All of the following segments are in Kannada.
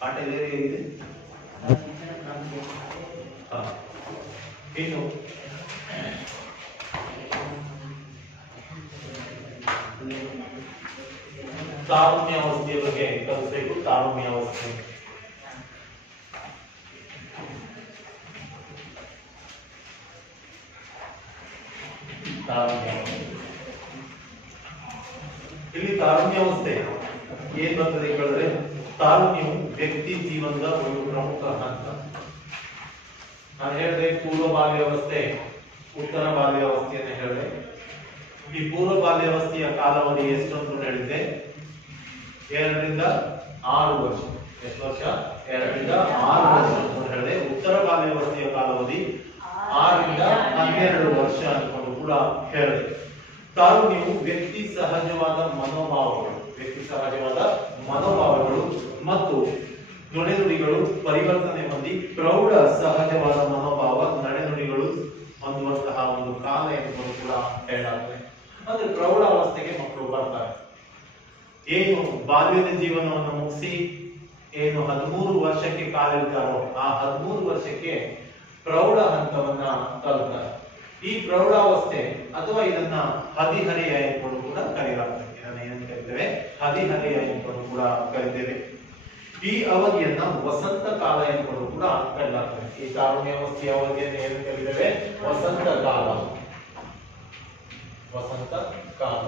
ಪಾಠ ಹೇಗಿದೆ ಏನು ತಾರುಣ್ಯಾವಸ್ಥೆಯ ಬಗ್ಗೆ ಕಲಿಸಬೇಕು. ತಾರುಣ್ಯಾವಸ್ಥೆ ಇಲ್ಲಿ ತಾರುಣ್ಯಾವಸ್ಥೆ ಏನ್ ಬರ್ತದೆ ಕೇಳಿದ್ರೆ, ತಾರುಣ್ಯವು ವ್ಯಕ್ತಿ ಜೀವನದ ಒಂದು ಪ್ರಮುಖ ಹಂತ. ನಾನು ಹೇಳಿದೆ ಪೂರ್ವ ಬಾಲ್ಯಾವಸ್ಥೆ, ಉತ್ತರ ಬಾಲ್ಯಾವಸ್ಥೆಯನ್ನು ಹೇಳಿದೆ. ಈ ಪೂರ್ವ ಬಾಲ್ಯಾವಸ್ಥೆಯ ಕಾಲಾವಧಿ ಎಷ್ಟು ಅಂತ ಹೇಳಿದ್ದೆ, 2 ರಿಂದ 6 ವರ್ಷ. ಎಷ್ಟು ವರ್ಷ? 2 ರಿಂದ 6 ವರ್ಷ ಅಂತ ಹೇಳಿದೆ. ಉತ್ತರ ಬಾಲ್ಯಾವಸ್ಥೆಯ ಕಾಲಾವಧಿ 6 ರಿಂದ 12 ವರ್ಷ ಅನ್ಕೊಂಡು ಕೂಡ ಹೇಳಿದೆ. ತಾರುಣ್ಯವು ವ್ಯಕ್ತಿ ಸಹಜವಾದ ಮನೋಭಾವಗಳು ಮತ್ತು ನುಡಿಗಳು ಪರಿವರ್ತನೆ ಹೊಂದಿ ಪ್ರೌಢ ಸಹಜವಾದ ಮನೋಭಾವ ನಡೆನುಡಿಗಳು ಹೊಂದುವಂತಹ ಒಂದು ಕಾಲ ಎಂದು ಕೂಡ ಹೇಳಲಾಗ್ತದೆ. ಅಂದ್ರೆ ಪ್ರೌಢಾವಸ್ಥೆಗೆ ಮಕ್ಕಳು ಬರ್ತಾರೆ. ಏನು ಬಾಲ್ಯದ ಜೀವನವನ್ನು ಮುಗಿಸಿ ಏನು 13 ವರ್ಷಕ್ಕೆ ಕಾಲಿಡ್ತಾರೋ ಆ 13 ವರ್ಷಕ್ಕೆ ಪ್ರೌಢ ಹಂತವನ್ನ ತಲುಪ್ತಾರೆ. ಈ ಪ್ರೌಢಾವಸ್ಥೆ ಅಥವಾ ಇದನ್ನ ಹದಿಹರೆಯ ಎಂಬುದು ಕೂಡ ಕರೆಯಲಾಗ್ತದೆ. ಇದನ್ನ ಏನಂತ ಕರಿತೇವೆ? ಹದಿಹರೆಯ ಎಂಬುದು ಕೂಡ ಕರಿತೇವೆ. ಈ ಅವಧಿಯನ್ನ ವಸಂತ ಕಾಲ ಎಂಬುದು ಕೂಡ ಕರೆಯಲಾಗ್ತದೆ. ಈ ತಾರುಣ್ಯಾವಸ್ಥೆಯ ಅವಧಿಯನ್ನು ಏನು ಕರೀತೇವೆ? ವಸಂತ ಕಾಲ. ವಸಂತ ಕಾಲ.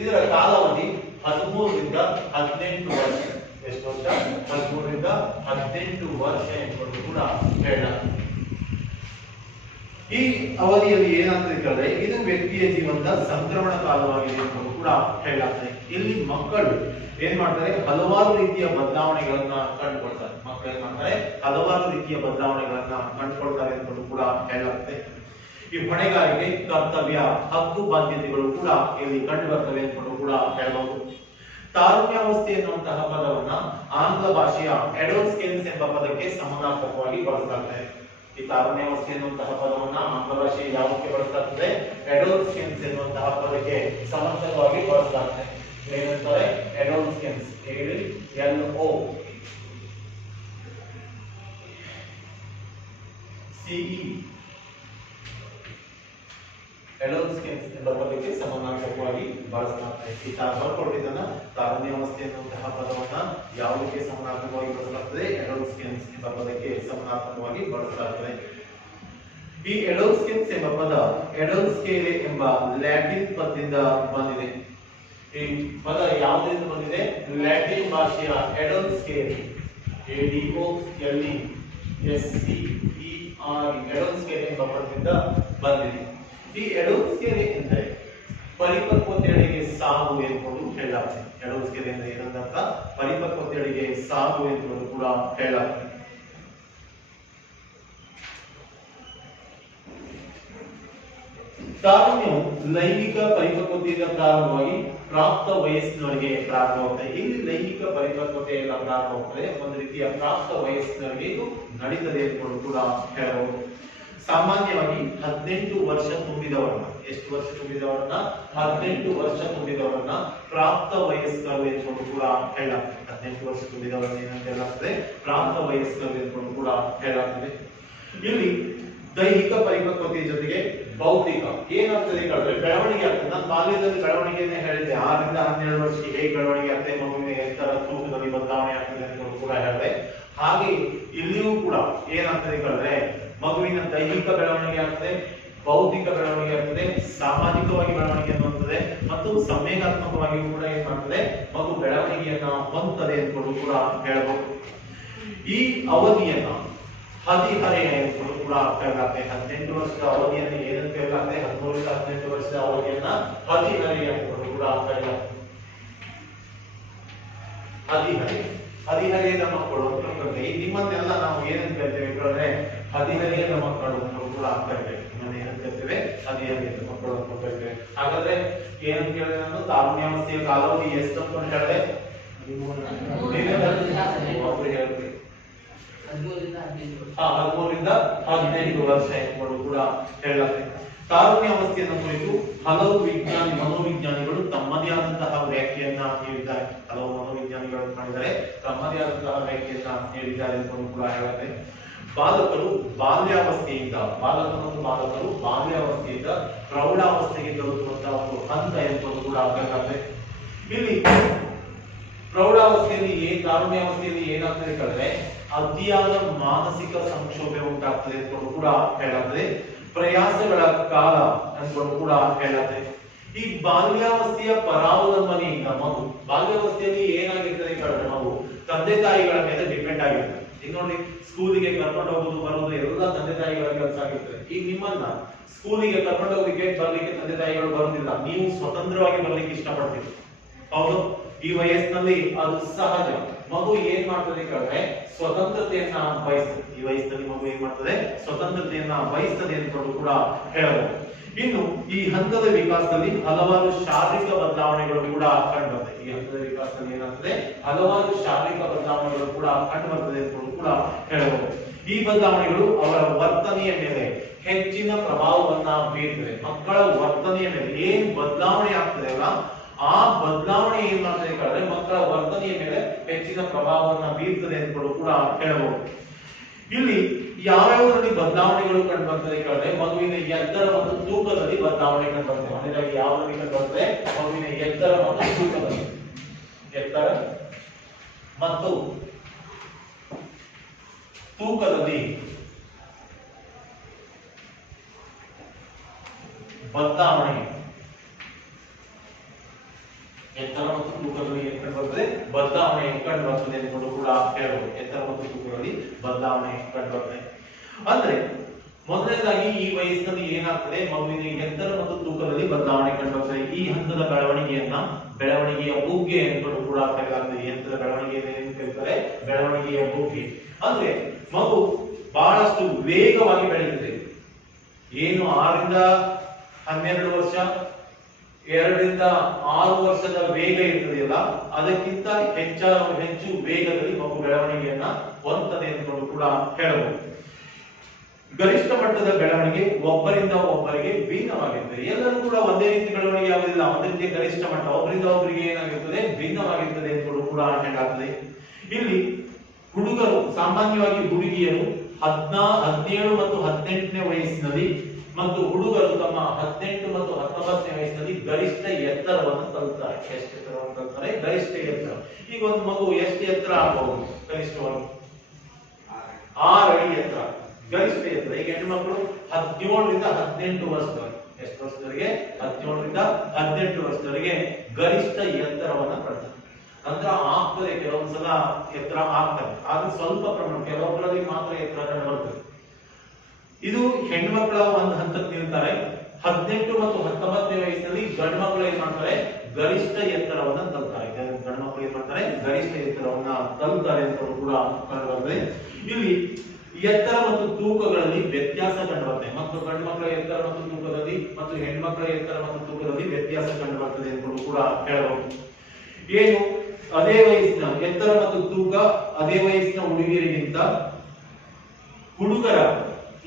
ಇದರ ಕಾಲಾವಧಿ 13 ರಿಂದ 18 ವರ್ಷ. ಎಷ್ಟು ವರ್ಷ? 13 ರಿಂದ 18 ವರ್ಷ ಎಂಬುದು ಕೂಡ ಹೇಳಲಾಗ್ತದೆ. ಈ ಅವಧಿಯಲ್ಲಿ ಏನಾಗ್ತದೆ ಕೇಳಿದ್ರೆ, ಇದು ವ್ಯಕ್ತಿಯ ಜೀವನದ ಸಂಕ್ರಮಣ ಕಾಲವಾಗಿದೆ ಎಂದು ಕೂಡ ಹೇಳಲಾಗ್ತದೆ. ಇಲ್ಲಿ ಮಕ್ಕಳು ಏನ್ ಮಾಡ್ತಾರೆ? ಹಲವಾರು ರೀತಿಯ ಬದಲಾವಣೆಗಳನ್ನ ಕಂಡುಕೊಳ್ತಾರೆ. ಮಕ್ಕಳು ಏನ್ ಮಾಡ್ತಾರೆ? ಹಲವಾರು ರೀತಿಯ ಬದಲಾವಣೆಗಳನ್ನ ಕಂಡುಕೊಳ್ತಾರೆ ಎಂದು ಕೂಡ ಹೇಳಲಾಗ್ತದೆ. ಈ ಹೊಣೆಗಾರಿಕೆ, ಕರ್ತವ್ಯ, ಹಕ್ಕು ಬಾಧ್ಯತೆಗಳು ಕೂಡ ಇಲ್ಲಿ ಕಂಡು ಬರ್ತವೆ ಎಂದು ಕೂಡ ಹೇಳಬಹುದು. ತಾರುಣ್ಯಾವಸ್ಥೆ ಎನ್ನುವಂತಹ ಪದವನ್ನ ಆಂಗ್ಲ ಭಾಷೆಯ ಅಡೋಲ್ಸ್ಕೆನ್ಸ್ ಎಂಬ ಪದಕ್ಕೆ ಸಮಾನಾರ್ಥಕವಾಗಿ ಬಳಸಲಾಗ್ತದೆ. ಈ ತಾರುಣ್ಯಾವಸ್ಥೆ ಎನ್ನುವಂತಹ ಪದವನ್ನ ಆಂಗ್ಲ ಭಾಷೆ ಯಾವುದಕ್ಕೆ ಬಳಸಲಾಗ್ತದೆ? ಅಡೋಲ್ಸ್ಕೆನ್ಸ್ ಎನ್ನುವಂತಹ ಪದಕ್ಕೆ ಸಮರ್ಥಕವಾಗಿ ಬಳಸಲಾಗ್ತದೆ. ಏನಂತಾರೆ? ಅಡೋಲ್ಸ್ಕೆನ್ಸ್. ADOLSCE ಅಡೋಲ್ಸ್ಕೆನ್ಸ್ ಎಂಬ ಪದಕ್ಕೆ ಸಮಾನಾರ್ಥಕವಾಗಿ ಬಳಸಲಾಗ್ತದೆ. ಈ ಬರ್ಕೊಟ್ಟಿದ್ದನ್ನ ತಾರುಣ್ಯಾವಸ್ಥೆ ಎನ್ನುವಂತಹ ಪದವನ್ನ ಯಾವುದಕ್ಕೆ ಸಮಾನಾರ್ಥಕವಾಗಿ ಬಳಸಲಾಗ್ತದೆ? ಅಡೋಲ್ಸ್ಕೆನ್ಸ್ ಎಂಬ ಪದಕ್ಕೆ ಸಮಾನಾರ್ಥಕವಾಗಿ ಬಳಸಲಾಗ್ತದೆ. ಈ ಅಡೋಲ್ಸ್ಕೆನ್ಸ್ ಎಂಬ ಪದ ಎಡೋಲ್ಸ್ಕೇಲೆ ಎಂಬ ಲ್ಯಾಟಿನ್ ಪದದಿಂದ ಬಂದಿದೆ. ಈ ಪದ ಯಾವುದರಿಂದ ಬಂದಿದೆ? ಲ್ಯಾಟಿನ್ ಭಾಷೆಯ ಎಡೋಲ್ಸ್ಕೇಲೆ, ಎಡೋಲ್ಸ್ಕೇಲೆ ಎಂಬ ಪದದಿಂದ ಬಂದಿದೆ. ಈ ಎಡೋಲ್ಸ್ಕೇಲೆ ಎಂದರೆ ಪರಿಪಕ್ವತೆಯೆಡೆಗೆ ಸಾಗು ಎಂಬುದು ಹೇಳಲಾಗ್ತದೆ. ಎಡೋಲ್ಸ್ಕೇಲೆ ಎಂದರೆ ಏನಂತ? ಪರಿಪಕ್ವತೆಯೆಡೆಗೆ ಸಾಗು ಎಂಬುದು ಕೂಡ ಹೇಳಲಾಗ್ತದೆ. ತಾರುಣ್ಯವು ಲೈಂಗಿಕ ಪರಿಪಕ್ವತೆಯಿಂದ ಪ್ರಾರಂಭವಾಗಿ ಪ್ರಾಪ್ತ ವಯಸ್ಸಿನವರೆಗೆ ಪ್ರಾರಂಭವಾಗುತ್ತದೆ. ಇಲ್ಲಿ ಲೈಂಗಿಕ ಪರಿಪಕ್ವತೆ ಎಲ್ಲ ಪ್ರಾರಂಭವಾಗುತ್ತದೆ. ಒಂದು ರೀತಿಯ ಪ್ರಾಪ್ತ ವಯಸ್ಸಿನವರೆಗೆ ಇದು ನಡೀತದೆ ಎಂದು ಕೂಡ ಹೇಳಬಹುದು. ಸಾಮಾನ್ಯವಾಗಿ 18 ವರ್ಷ ತುಂಬಿದವರನ್ನ, ಎಷ್ಟು ವರ್ಷ ತುಂಬಿದವರನ್ನ? 18 ವರ್ಷ ತುಂಬಿದವರನ್ನ ಪ್ರಾಪ್ತ ವಯಸ್ಕರು ಎಂದು ಕೂಡ ಹೇಳಲಾಗ್ತದೆ. 18 ವರ್ಷ ತುಂಬಿದವರನ್ನ ಏನಂತ ಹೇಳಲಾಗ್ತದೆ? ಪ್ರಾಪ್ತ ವಯಸ್ಕರು ಎಂದು ಕೂಡ ಹೇಳಲಾಗ್ತದೆ. ಇಲ್ಲಿ ದೈಹಿಕ ಪರಿಪಕ್ವತೆಯ ಜೊತೆಗೆ ಬೌದ್ಧಿಕ ಏನಾಗ್ತದೆ ಹೇಳಿದ್ರೆ ಬೆಳವಣಿಗೆ ಆಗ್ತದೆ. ನಾನು ಬಾಲ್ಯದಲ್ಲಿ ಬೆಳವಣಿಗೆಯನ್ನೇ ಹೇಳಿದ್ದೆ. 6 ರಿಂದ 12 ವರ್ಷಕ್ಕೆ ಹೇಗೆ ಬೆಳವಣಿಗೆ ಆಗ್ತದೆ, ಮಗುವಿನ ಎತ್ತರ ತೂಕದಲ್ಲಿ ಬದಲಾವಣೆ ಆಗ್ತದೆ ಅಂತ ಕೂಡ ಹೇಳಿದೆ. ಹಾಗೆ ಇಲ್ಲಿಯೂ ಕೂಡ ಏನಾಗ್ತದೆ ಹೇಳಿದ್ರೆ ಮಗುವಿನ ದೈಹಿಕ ಬೆಳವಣಿಗೆ ಆಗ್ತದೆ, ಬೌದ್ಧಿಕ ಬೆಳವಣಿಗೆ ಆಗ್ತದೆ, ಸಾಮಾಜಿಕವಾಗಿ ಬೆಳವಣಿಗೆ ಅನ್ನುತ್ತದೆ ಮತ್ತು ಸಂವೇಗಾತ್ಮಕವಾಗಿಯೂ ಕೂಡ ಏನ್ ಮಾಡ್ತದೆ? ಮಗು ಬೆಳವಣಿಗೆಯನ್ನ ಹೊಂದುತ್ತದೆ ಎಂದು ಕೂಡ ಹೇಳಬಹುದು. ಈ ಅವಧಿಯನ್ನ ಹದಿಹರೆಯ ಎಂದು ಕೂಡ ಕರೆಯಲಾಗ್ತದೆ. 18 ವರ್ಷದ ಅವಧಿಯನ್ನು ಏನಂತ ಕರೆಯಲಾಗ್ತದೆ? 13 ರಿಂದ 18 ವರ್ಷದ ಅವಧಿಯನ್ನ ಹದಿಹರೆಯ ಎಂದು ಕೂಡ ಕರೆಯಲಾಗ್ತದೆ. ಹದಿಹರೆಯದ ಮಕ್ಕಳು ಅಂತ ಕರೀತೇವೆ. ನಿಮ್ಮನ್ನೆಲ್ಲ ನಾವು ಏನಂತ ಕರಿತೇವೆ ಹೇಳಿದ್ರೆ ಹದಿಹರೆಯದ ಮಕ್ಕಳು ಅಂತ ಕೂಡ ಕರಿತೇವೆ. ನಿಮ್ಮನ್ನ ಏನಂತ ಕರಿತೇವೆ? ಹದಿಹರೆಯದ ಮಕ್ಕಳು ಅಂತ ಕರಿತೇವೆ. ಹಾಗಾದ್ರೆ ಏನಂತ ಹೇಳಿದ್ರೆ ನಾನು ತಾರುಣ್ಯಾವಸ್ಥೆಯ ಕಾಲಾವಧಿ ಎಷ್ಟು ಅಂತ ಹೇಳಿದೆ? 13 ಹೇಳ್ತೀವಿ. 13 ರಿಂದ 18 ವರ್ಷ ಎಂದು ಕೂಡ ಹೇಳಲಾಗ್ತದೆ. ತಾರುಣ್ಯಾವಸ್ಥೆಯನ್ನು ಕುರಿತು ಹಲವು ಮನೋವಿಜ್ಞಾನಿಗಳು ತಮ್ಮದೇ ಆದಂತಹ ವ್ಯಾಖ್ಯೆಯನ್ನ ನೀಡಿದ್ದಾರೆ. ಹಲವು ಮನೋವಿಜ್ಞಾನಿಗಳು ಮಾಡಿದರೆ ತಮ್ಮದೇ ಆದಂತಹ ವ್ಯಾಖ್ಯೆಯನ್ನ ನೀಡಿದ್ದಾರೆ ಅಂತ ಕೂಡ ಹೇಳುತ್ತೆ. ಬಾಲಕರು ಬಾಲ್ಯಾವಸ್ಥೆಯಿಂದ ಪ್ರೌಢಾವಸ್ಥೆಗೆ ತಲುಪುವಂತಹ ಒಂದು ಹಂತ ಎಂದು ಕೂಡ ಹೇಳುತ್ತೆ. ಇಲ್ಲಿ ಪ್ರೌಢಾವಸ್ಥೆಯಲ್ಲಿ ತಾರುಣ್ಯಾವಸ್ಥೆಯಲ್ಲಿ ಏನಾಗ್ತದೆ ಹೇಳಿದ್ರೆ ಅತಿಯಾದ ಮಾನಸಿಕ ಸಂಕ್ಷೋಭೆ ಉಂಟಾಗ್ತದೆ ಅಂತ ಕೂಡ ಹೇಳುತ್ತದೆ. ಪ್ರಯಾಸಗಳ ಕಾಲ ಅನ್ಕೊಂಡು ಕೂಡ ಹೇಳುತ್ತೆ. ಈ ಬಾಲ್ಯಾವಸ್ಥೆಯ ಪರಾವಲಂಬನೆಯಿಂದ ಮಗು ಬಾಲ್ಯಾವಸ್ಥೆಯಲ್ಲಿ ಏನಾಗಿರ್ತದೆ ಹೇಳಿದ್ರೆ ಮಗು ತಂದೆ ತಾಯಿಗಳ ಮೇಲೆ ಡಿಪೆಂಡ್ ಆಗಿರ್ತದೆ. ಈಗ ನೋಡಿ, ಸ್ಕೂಲಿಗೆ ಕರ್ಕೊಂಡು ಹೋಗೋದು ಬರೋದು ಎಲ್ಲ ತಂದೆ ತಾಯಿಗಳ ಕೆಲಸ ಆಗಿರ್ತದೆ. ಈಗ ನಿಮ್ಮನ್ನ ಸ್ಕೂಲಿಗೆ ಕರ್ಕೊಂಡು ಹೋಗ್ಲಿಕ್ಕೆ ಬರ್ಲಿಕ್ಕೆ ತಂದೆ ತಾಯಿಗಳು ಬರುದಿಲ್ಲ, ನೀವು ಸ್ವತಂತ್ರವಾಗಿ ಬರ್ಲಿಕ್ಕೆ ಇಷ್ಟಪಡ್ತೀರಿ. ಹೌದು, ಈ ವಯಸ್ಸಿನಲ್ಲಿ ಅದು ಸಹಜ. ಮಗು ಏನ್ ಮಾಡ್ತದೆ ಹೇಳಿದ್ರೆ ಸ್ವತಂತ್ರತೆಯನ್ನ ಬಯಸ್ತದೆ. ಈ ವಯಸ್ಸಿನಲ್ಲಿ ಮಗು ಏನ್ ಮಾಡ್ತದೆ ಸ್ವತಂತ್ರತೆಯನ್ನ ಬಯಸ್ತದೆ ಅಂತ ಕೂಡ ಹೇಳಬಹುದು. ಇನ್ನು ಈ ಹಂತದ ವಿಕಾಸದಲ್ಲಿ ಹಲವಾರು ಶಾರೀರಿಕ ಬದಲಾವಣೆಗಳು ಕೂಡ ಕಂಡು ಬರ್ತದೆ. ಈ ಹಂತದ ವಿಕಾಸದಲ್ಲಿ ಏನಾಗ್ತದೆ ಹಲವಾರು ಶಾರೀರಿಕ ಬದಲಾವಣೆಗಳು ಕೂಡ ಕಂಡು ಬರ್ತದೆ ಅಂತ ಕೂಡ ಹೇಳಬಹುದು. ಈ ಬದಲಾವಣೆಗಳು ಅವರ ವರ್ತನೆಯ ಮೇಲೆ ಹೆಚ್ಚಿನ ಪ್ರಭಾವವನ್ನ ಬೀರ್ತದೆ. ಮಕ್ಕಳ ವರ್ತನೆಯ ಮೇಲೆ ಏನ್ ಬದಲಾವಣೆ ಆಗ್ತದೆ ಅಲ್ಲ, ಆ ಬದಲಾವಣೆ ಏನ್ ಮಾಡ್ತದೆ ಹೇಳಿದ್ರೆ ಮಕ್ಕಳ ವರ್ತನೆಯ ಮೇಲೆ ಹೆಚ್ಚಿನ ಪ್ರಭಾವವನ್ನ ಬೀರ್ತದೆ ಅಂತ ಕೂಡ ಹೇಳಬಹುದು. ಇಲ್ಲಿ ಯಾವ್ಯಾವರಲ್ಲಿ ಬದಲಾವಣೆಗಳು ಕಂಡು ಬರ್ತದೆ ಹೇಳಿದ್ರೆ ಮಗುವಿನ ಎತ್ತರ ಮತ್ತು ತೂಕದಲ್ಲಿ ಬದಲಾವಣೆ ಕಂಡು ಬರ್ತದೆ. ಮೊದಲಾಗಿ ಯಾವ್ದ್ರಲ್ಲಿ ಕಂಡು ಬರ್ತದೆ? ಮಗುವಿನ ಎತ್ತರ ಮತ್ತು ತೂಕದಲ್ಲಿ. ಎತ್ತರ ಮತ್ತು ತೂಕದಲ್ಲಿ ಬದಲಾವಣೆ. ಎತ್ತರ ಮತ್ತು ತೂಕದಲ್ಲಿ ಕಂಡು ಬರ್ತದೆ ಬದಲಾವಣೆ ಕಂಡು ಬರ್ತದೆ ಎಂದು ಕೂಡ ಹೇಳಬಹುದು. ಎತ್ತರ ಮತ್ತು ತೂಕದಲ್ಲಿ ಬದಲಾವಣೆ ಕಂಡು ಬರ್ತದೆ ಅಂದ್ರೆ ಮೊದಲನೇದಾಗಿ ಈ ವಯಸ್ಸಿನಲ್ಲಿ ಏನಾಗ್ತದೆ ಮಗುವಿನ ಎತ್ತರ ಮತ್ತು ತೂಕದಲ್ಲಿ ಬದಲಾವಣೆ ಕಂಡು ಬರ್ತದೆ. ಈ ಹಂತದ ಬೆಳವಣಿಗೆಯ ಬುಗ್ಗೆ ಎಂದು ಕೂಡ ಕರೆಯಲಾಗ್ತದೆ. ಈ ಹಂತದ ಬೆಳವಣಿಗೆಯನ್ನು ಏನು ಕರೀತಾರೆ? ಬೆಳವಣಿಗೆಯ ಬುಗ್ಗೆ. ಅಂದ್ರೆ ಮಗು ಬಹಳಷ್ಟು ವೇಗವಾಗಿ ಬೆಳೆಯುತ್ತದೆ. ಏನು 6 ರಿಂದ 12 ವರ್ಷ 2 ರಿಂದ 6 ವರ್ಷದ ವೇಗ ಇರ್ತದೆಯಲ್ಲ, ಅದಕ್ಕಿಂತ ಹೆಚ್ಚು ವೇಗದಲ್ಲಿ ಮಗು ಬೆಳವಣಿಗೆಯನ್ನ ಹೊಂದುತ್ತದೆ ಎಂದು ಕೂಡ ಹೇಳಬಹುದು. ಗರಿಷ್ಠ ಮಟ್ಟದ ಬೆಳವಣಿಗೆ ಒಬ್ಬರಿಂದ ಒಬ್ಬರಿಗೆ ಭಿನ್ನವಾಗಿರ್ತದೆ. ಎಲ್ಲರೂ ಕೂಡ ಒಂದೇ ರೀತಿ ಬೆಳವಣಿಗೆ ಆಗುವುದಿಲ್ಲ. ಒಂದೇ ರೀತಿಯ ಗರಿಷ್ಠ ಮಟ್ಟ ಒಬ್ಬರಿಂದ ಒಬ್ಬರಿಗೆ ಏನಾಗಿರ್ತದೆ ಭಿನ್ನವಾಗಿರ್ತದೆ ಎಂದು ಕೂಡ ಹೇಳಲಾಗ್ತದೆ. ಇಲ್ಲಿ ಹುಡುಗರು ಸಾಮಾನ್ಯವಾಗಿ ಹುಡುಗಿಯರು 17 ಮತ್ತು 18ನೇ ವಯಸ್ಸಿನಲ್ಲಿ ಮತ್ತು ಹುಡುಗರು ತಮ್ಮ 18 ಮತ್ತು 19ನೇ ವಯಸ್ಸಿನಲ್ಲಿ ಗರಿಷ್ಠ ಎತ್ತರವನ್ನು ತಲುಪುತ್ತಾರೆ. ಎಷ್ಟು ಎತ್ತರವನ್ನು ತಲುಪುತ್ತಾರೆ? ಗರಿಷ್ಠ ಎತ್ತರ. ಈಗ ಒಂದು ಮಗು ಎಷ್ಟು ಎತ್ತರ ಆಗಬಹುದು? ಗರಿಷ್ಠವಾಗಿ 6 ಅಡಿ ಎತ್ತರ ಗರಿಷ್ಠ ಎತ್ತರ. ಈಗ ಹೆಣ್ಣು ಮಕ್ಕಳು 17 ರಿಂದ 18 ವರ್ಷದವರೆಗೆ, ಎಷ್ಟು ವರ್ಷದವರೆಗೆ? 17 ರಿಂದ 18 ವರ್ಷದವರೆಗೆ ಗರಿಷ್ಠ ಎತ್ತರವನ್ನು ಪಡ್ತಾರೆ. ನಂತರ ಆಗ್ತದೆ, ಕೆಲವೊಂದ್ಸಲ ಎತ್ತರ ಆಗ್ತದೆ, ಆದ್ರೆ ಸ್ವಲ್ಪ ಪ್ರಮಾಣ, ಕೆಲವೊಬ್ಬರಲ್ಲಿ ಮಾತ್ರ ಎತ್ತರ ಕಂಡು ಬರ್ತದೆ. ಇದು ಹೆಣ್ಮಕ್ಳ ಒಂದು ಹಂತಕ್ಕೆ ನಿಲ್ತಾರೆ. 18 ಮತ್ತು 19ನೇ ವಯಸ್ಸಿನಲ್ಲಿ ಗಂಡು ಮಕ್ಕಳು ಏನ್ ಮಾಡ್ತಾರೆ? ಗರಿಷ್ಠ ಎತ್ತರವನ್ನ ತಲುಪ್ತಾರೆ. ಗಂಡು ಮಕ್ಕಳು ಏನ್ ಮಾಡ್ತಾರೆ? ಗರಿಷ್ಠ ಎತ್ತರವನ್ನ ತಲುಪ್ತಾರೆ ಅಂತ ಕೂಡ ಕಂಡು ಬರ್ತದೆ. ಇಲ್ಲಿ ಎತ್ತರ ಮತ್ತು ತೂಕಗಳಲ್ಲಿ ವ್ಯತ್ಯಾಸ ಕಂಡು ಬರ್ತದೆ. ಮತ್ತು ಗಂಡು ಮಕ್ಕಳ ಎತ್ತರ ಮತ್ತು ತೂಕದಲ್ಲಿ ಮತ್ತು ಹೆಣ್ಮಕ್ಳ ಎತ್ತರ ಮತ್ತು ತೂಕದಲ್ಲಿ ವ್ಯತ್ಯಾಸ ಕಂಡು ಬರ್ತದೆ ಅಂತ ಕೂಡ ಹೇಳಬಹುದು. ಏನು ಅದೇ ವಯಸ್ಸಿನ ಎತ್ತರ ಮತ್ತು ತೂಕ ಅದೇ ವಯಸ್ಸಿನ ಹುಡುಗಿಯರಿಗಿಂತ ಹುಡುಗರ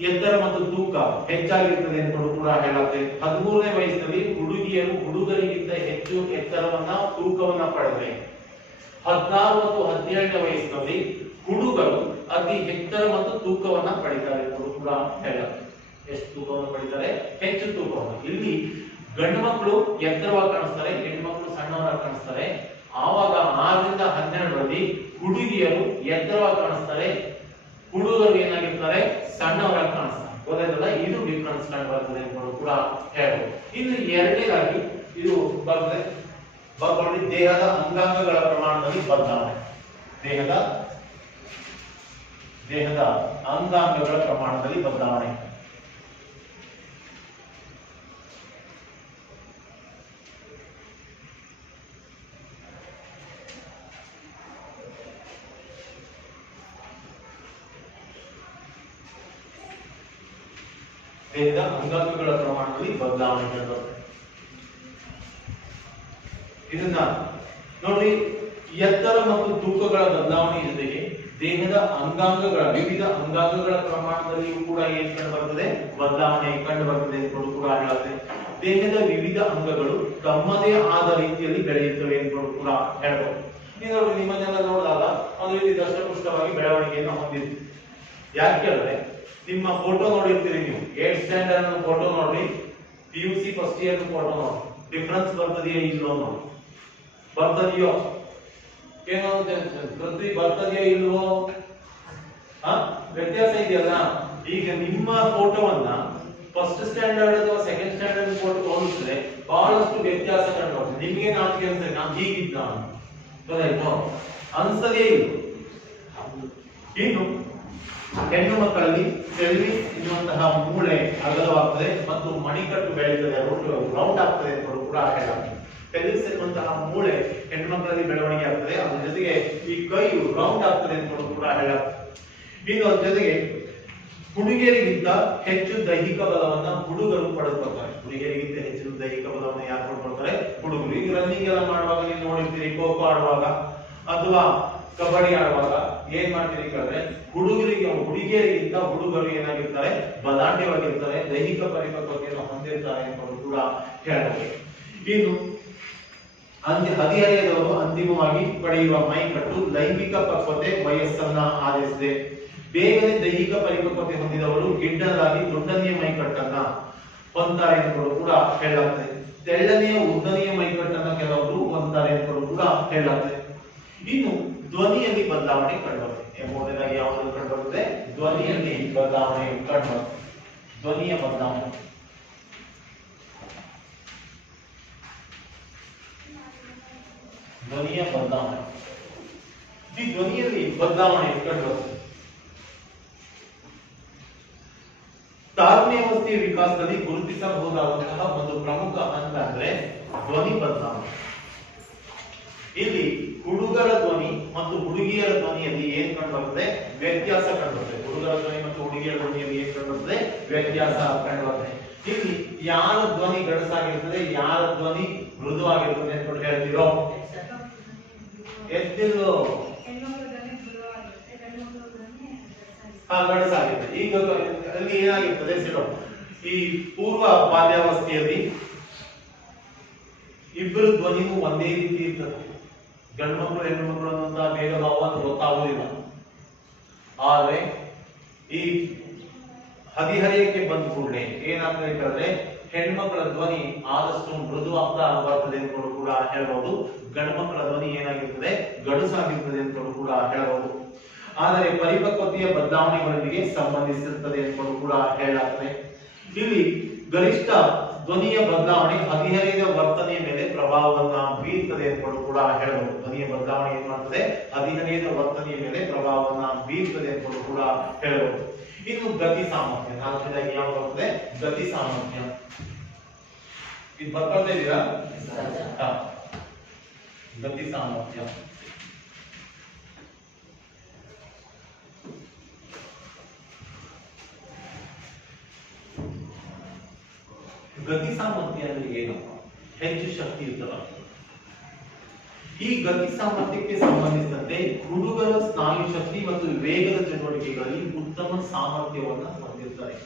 ಎತ್ತರ ಮತ್ತು ತೂಕ ಹೆಚ್ಚಾಗಿರ್ತದೆ ಎಂದು ಕೂಡ ಹೇಳುತ್ತೆ. 13ನೇ ವಯಸ್ಸಿನಲ್ಲಿ ಹುಡುಗಿಯರು ಹುಡುಗರಿಗಿಂತ ಹೆಚ್ಚು ಎತ್ತರವನ್ನ ತೂಕವನ್ನ ಪಡೆದರೆ, 16 ಮತ್ತು 17ನೇ ವಯಸ್ಸಿನಲ್ಲಿ ಹುಡುಗರು ಅತಿ ಎತ್ತರ ಮತ್ತು ತೂಕವನ್ನ ಪಡಿತಾರೆ ಎಂದು ಕೂಡ ಹೇಳುತ್ತೆ. ಎಷ್ಟು ತೂಕವನ್ನು ಪಡಿತಾರೆ? ಹೆಚ್ಚು ತೂಕವನ್ನು. ಇಲ್ಲಿ ಗಂಡು ಮಕ್ಕಳು ಎತ್ತರವಾಗಿ ಕಾಣಿಸ್ತಾರೆ, ಹೆಣ್ಣು ಮಕ್ಕಳು ಸಣ್ಣವರಾಗಿ ಕಾಣಿಸ್ತಾರೆ. ಆವಾಗ 6 ರಿಂದ 12ರಲ್ಲಿ ಹುಡುಗಿಯರು ಎತ್ತರವಾಗಿ ಕಾಣಿಸ್ತಾರೆ, ಹುಡುಗರು ಏನಾಗಿರ್ತಾರೆ? ಸಣ್ಣವರಾಗಿ ಕಾಣಿಸ್ತಾರೆ. ಗೊತ್ತಾಯ್ತಲ್ಲ? ಇದು ಡಿಫರೆನ್ಸ್ ಕಂಡು ಬರ್ತದೆ ಅಂತ ಕೂಡ ಹೇಳ್ಬೋದು. ಇನ್ನು ಎರಡನೇದಾಗಿ ಇದು ಬರ್ತದೆ ಬರ್ಕೊಳ್ಳಿ, ದೇಹದ ಅಂಗಾಂಗಗಳ ಪ್ರಮಾಣದಲ್ಲಿ ಬದಲಾವಣೆ. ದೇಹದ ಅಂಗಾಂಗಗಳ ಪ್ರಮಾಣದಲ್ಲಿ ಬದಲಾವಣೆ. ದೇಹದ ಅಂಗಾಂಗಗಳ ಪ್ರಮಾಣದಲ್ಲಿ ಬದಲಾವಣೆ ಕಂಡುಬರ್ತದೆ. ಇದನ್ನ ನೋಡಿ, ಎತ್ತರ ಮತ್ತು ತೂಕಗಳ ಬದಲಾವಣೆ ಜೊತೆಗೆ ದೇಹದ ಅಂಗಾಂಗಗಳ ವಿವಿಧ ಅಂಗಾಂಗಗಳ ಪ್ರಮಾಣದಲ್ಲಿಯೂ ಕೂಡ ಏನ್ ಕಂಡು ಬರ್ತದೆ, ಬದಲಾವಣೆ ಕಂಡು ಬರ್ತದೆ ಎಂದು ಕೂಡ ಹೇಳುತ್ತೆ. ದೇಹದ ವಿವಿಧ ಅಂಗಗಳು ತಮ್ಮದೇ ಆದ ರೀತಿಯಲ್ಲಿ ಬೆಳೆಯುತ್ತವೆ ಎಂದು ಕೂಡ ಹೇಳ್ಬೋದು. ನೀವು ನೋಡಿ, ನಿಮ್ಮನ್ನೆಲ್ಲ ನೋಡಿದಾಗ ಒಂದು ರೀತಿ ದಷ್ಟಪುಷ್ಟವಾಗಿ ಬೆಳವಣಿಗೆಯನ್ನು ಹೊಂದಿದೆ. ಯಾಕೆ ಹೇಳಿದ್ರೆ, ನಿಮ್ಮ ಫೋಟೋ ನೋಡಿರ್ತೀರಿ ನೀವು, 8th ಸ್ಟ್ಯಾಂಡರ್ಡ್ ಫೋಟೋ ನೋಡಿ, PUC ಫಸ್ಟ್ ಇಯರ್ ಫೋಟೋ ನೋಡಿ, ಡಿಫರೆನ್ಸ್ ಬರ್ತದೆಯೋ ಇಲ್ಲೋ ನೋಡಿ. ಬರ್ತದೆಯೋ ಏನೋ ಪ್ರತಿ ಬರ್ತದೆಯೋ ಇಲ್ವೋ, ವ್ಯತ್ಯಾಸ ಇದೆಯಲ್ಲ. ಈಗ ನಿಮ್ಮ ಫೋಟೋವನ್ನ ಫಸ್ಟ್ ಸ್ಟ್ಯಾಂಡರ್ಡ್ ಅಥವಾ ಸೆಕೆಂಡ್ ಸ್ಟ್ಯಾಂಡರ್ಡ್ ಫೋಟೋ ಹೋಲಿಸಿದ್ರೆ ಬಹಳಷ್ಟು ವ್ಯತ್ಯಾಸ ಕಂಡುಬರ್ತದೆ. ನಿಮ್ಗೆ ನಾಚಿಕೆ ಅನ್ಸುತ್ತೆ, ನಾನು ಹೀಗಿದ್ದ ಗೊತ್ತಾಯ್ತು ಅನ್ಸದೇ ಇಲ್ಲ. ಇನ್ನು ಹೆಣ್ಣು ಮಕ್ಕಳಲ್ಲಿ ಪೆಲ್ವಿಸ್ ಎನ್ನುವಂತಹ ಮೂಳೆ ಅಗಲವಾಗ್ತದೆ ಮತ್ತು ಮಣಿಕಟ್ಟು ಬೆಳೆಯುತ್ತದೆ, ರೌಂಡ್ ಆಗ್ತದೆ ಅಂತ ಕೂಡ ಹೇಳಲಾಗ್ತದೆ. ಪೆಲ್ವಿಸ್ ಎನ್ನುವಂತಹ ಮೂಳೆ ಹೆಣ್ಣು ಮಕ್ಕಳಲ್ಲಿ ಬೆಳವಣಿಗೆ ಆಗ್ತದೆ, ಅದ್ರ ಜೊತೆಗೆ ಈ ಕೈಯು ರೌಂಡ್ ಆಗ್ತದೆ ಅಂತ ಕೂಡ ಹೇಳಲಾಗ್ತದೆ. ಇನ್ನು ಅದ್ರ ಜೊತೆಗೆ ಹುಡುಗಿಯರಿಗಿಂತ ಹೆಚ್ಚು ದೈಹಿಕ ಬಲವನ್ನ ಹುಡುಗರು ಪಡೆದುಕೊಳ್ತಾರೆ. ಹುಡುಗಿಯರಿಗಿಂತ ಹೆಚ್ಚು ದೈಹಿಕ ಬಲವನ್ನ ಯಾರು ಪಡ್ಕೊಳ್ತಾರೆ? ಹುಡುಗರು. ಈಗ ರನ್ನಿಂಗ್ ಎಲ್ಲ ಮಾಡುವಾಗ ನೀವು ನೋಡಿರ್ತೀರಿ, ಖೋ ಖೋ ಆಡುವಾಗ ಅಥವಾ ಕಬಡ್ಡಿ ಆಡುವಾಗ ಏನ್ ಮಾಡ್ತೀರಿ ಕೇಳಿದ್ರೆ, ಹುಡುಗಿಯರಿಗಿಂತ ಹುಡುಗರು ಏನಾಗಿರ್ತಾರೆ, ಬಲಾಢ್ಯವಾಗಿರ್ತಾರೆ, ದೈಹಿಕ ಪರಿಪಕ್ವತೆಯನ್ನು ಹೊಂದಿರ್ತಾರೆ ಎಂದು ಕೂಡ ಹೇಳಬಹುದು. ಇನ್ನು ಹದಿಹರೆಯದವರು ಅಂತಿಮವಾಗಿ ಪಡೆಯುವ ಮೈಕಟ್ಟು ಲೈಂಗಿಕ ಪಕ್ವತೆ ವಯಸ್ಸನ್ನ ಆಧರಿಸಿದೆ. ಬೇಗನೆ ದೈಹಿಕ ಪರಿಪಕ್ವತೆ ಹೊಂದಿದವರು ಗಿಡ್ಡರಾಗಿ ದೊಡ್ಡನೆಯ ಮೈಕಟ್ಟನ್ನ ಹೊಂದ್ತಾರೆ ಎಂದು ಕೂಡ ಹೇಳಲಾಗ್ತದೆ. ತೆಳ್ಳನೆಯ ಉದ್ದನೆಯ ಮೈಕಟ್ಟನ್ನ ಕೆಲವರು ಹೊಂದ್ತಾರೆ ಎಂದು ಕೂಡ ಹೇಳಲಾಗ್ತದೆ. ಇನ್ನು ಧ್ವನಿಯಲ್ಲಿ ಬದಲಾವಣೆ ಕಂಡುಬರುತ್ತೆ. ಮೊದಲಾಗಿ ಯಾವುದು ಕಂಡುಬರುತ್ತೆ? ಧ್ವನಿಯಲ್ಲಿ ಬದಲಾವಣೆ ಕಂಡುಬರುತ್ತೆ. ಧ್ವನಿಯ ಬದಲಾವಣೆ, ಧ್ವನಿಯ ಬದಲಾವಣೆ, ಈ ಧ್ವನಿಯಲ್ಲಿ ಬದಲಾವಣೆ ಕಂಡುಬರುತ್ತೆ. ತಾರುಣ್ಯಾವಸ್ಥೆಯ ವಿಕಾಸದಲ್ಲಿ ಗುರುತಿಸಬಹುದಾದಂತಹ ಒಂದು ಪ್ರಮುಖ ಹಂತ ಅಂದ್ರೆ ಧ್ವನಿ ಬದಲಾವಣೆ. ಇಲ್ಲಿ ಹುಡುಗರ ಧ್ವನಿ ಮತ್ತು ಹುಡುಗಿಯರ ಧ್ವನಿಯಲ್ಲಿ ಏನ್ ಕಂಡುಬರ್ತದೆ? ವ್ಯತ್ಯಾಸ ಕಂಡುಬರ್ತದೆ. ಹುಡುಗರ ಧ್ವನಿ ಮತ್ತು ಹುಡುಗಿಯರ ಧ್ವನಿಯಲ್ಲಿ ಏನ್ ಕಂಡುಬರ್ತದೆ? ವ್ಯತ್ಯಾಸ ಕಂಡುಬರ್ತದೆ. ಇಲ್ಲಿ ಯಾರ ಧ್ವನಿ ಗಡಸಾಗಿರ್ತದೆ, ಯಾರ ಧ್ವನಿ ಮೃದುವಾಗಿರ್ತದೆ ಅಂತ ಹೇಳ್ತಿರೋ? ಎದ್ದಿಲ್ಲೋ ಗಡಸಾಗಿರ್ತದೆ. ಈಗ ಅಲ್ಲಿ ಏನಾಗಿರ್ತದೆ ಸಿಡೋ, ಈ ಪೂರ್ವ ಬಾಲ್ಯಾವಸ್ಥೆಯಲ್ಲಿ ಇಬ್ಬರು ಧ್ವನಿನೂ ಒಂದೇ ರೀತಿ ಇರ್ತದೆ. ಗಂಡು ಮಕ್ಕಳು ಹೆಣ್ಣು ಮಕ್ಕಳು ಅನ್ನುವಂತಹ ಭೇದ ಭಾವವನ್ನು ಗೊತ್ತಾಗುವುದಿಲ್ಲ. ಆದ್ರೆ ಈ ಹದಿಹರೆಯಕ್ಕೆ ಬಂದ ಕೂಡಲೇ ಏನಾಗ್ತದೆ ಹೇಳಿದ್ರೆ, ಹೆಣ್ಮಕ್ಳ ಧ್ವನಿ ಆದಷ್ಟು ಮೃದುವಾಗ್ತಾ ಬರ್ತದೆ ಅಂತ ಕೂಡ ಹೇಳಬಹುದು. ಗಂಡು ಮಕ್ಕಳ ಧ್ವನಿ ಏನಾಗಿರ್ತದೆ? ಗಡುಸಾಗಿರ್ತದೆ ಅಂತ ಕೂಡ ಹೇಳಬಹುದು. ಆದರೆ ಪರಿಪಕ್ವತೆಯ ಬದಲಾವಣೆಗಳೊಂದಿಗೆ ಸಂಬಂಧಿಸಿರುತ್ತದೆ ಅಂತ ಕೂಡ ಹೇಳಲಾಗ್ತದೆ. ಇಲ್ಲಿ ಗರಿಷ್ಠ ಧ್ವನಿಯ ಬದಲಾವಣೆ ಹದಿಹರೆಯದ ವರ್ತನೆಯ ಮೇಲೆ ಪ್ರಭಾವವನ್ನ ಬೀರ್ತದೆ ಅಂತ ಕೂಡ ಹೇಳಬಹುದು. ಧ್ವನಿಯ ಬದಲಾವಣೆ ಏನ್ ಮಾಡ್ತದೆ? ಹದಿಹರೆಯದ ವರ್ತನೆಯ ಮೇಲೆ ಪ್ರಭಾವವನ್ನ ಬೀರ್ತದೆ ಅಂತ ಕೂಡ ಹೇಳಬಹುದು. ಇನ್ನು ಗತಿ ಸಾಮರ್ಥ್ಯ, ನಾಲ್ಕನೇದಾಗಿ ಯಾವ ಬರ್ತದೆ? ಗತಿ ಸಾಮರ್ಥ್ಯ. ಇದು ಬರ್ತಾ ಇದೀರಾ? ಗತಿ ಸಾಮರ್ಥ್ಯ. ಗತಿ ಸಾಮರ್ಥ್ಯ ಅಂದ್ರೆ ಏನಪ್ಪ? ಹೆಚ್ಚು ಶಕ್ತಿಯುತವಾಗಿದೆ. ಈ ಗತಿ ಸಾಮರ್ಥ್ಯಕ್ಕೆ ಸಂಬಂಧಿಸಿದಂತೆ ಹುಡುಗರ ಸ್ನಾಯು ಶಕ್ತಿ ಮತ್ತು ವೇಗದ ಚಟುವಟಿಕೆಗಳಲ್ಲಿ ಉತ್ತಮ ಸಾಮರ್ಥ್ಯವನ್ನ ಹೊಂದಿರ್ತಾರೆ.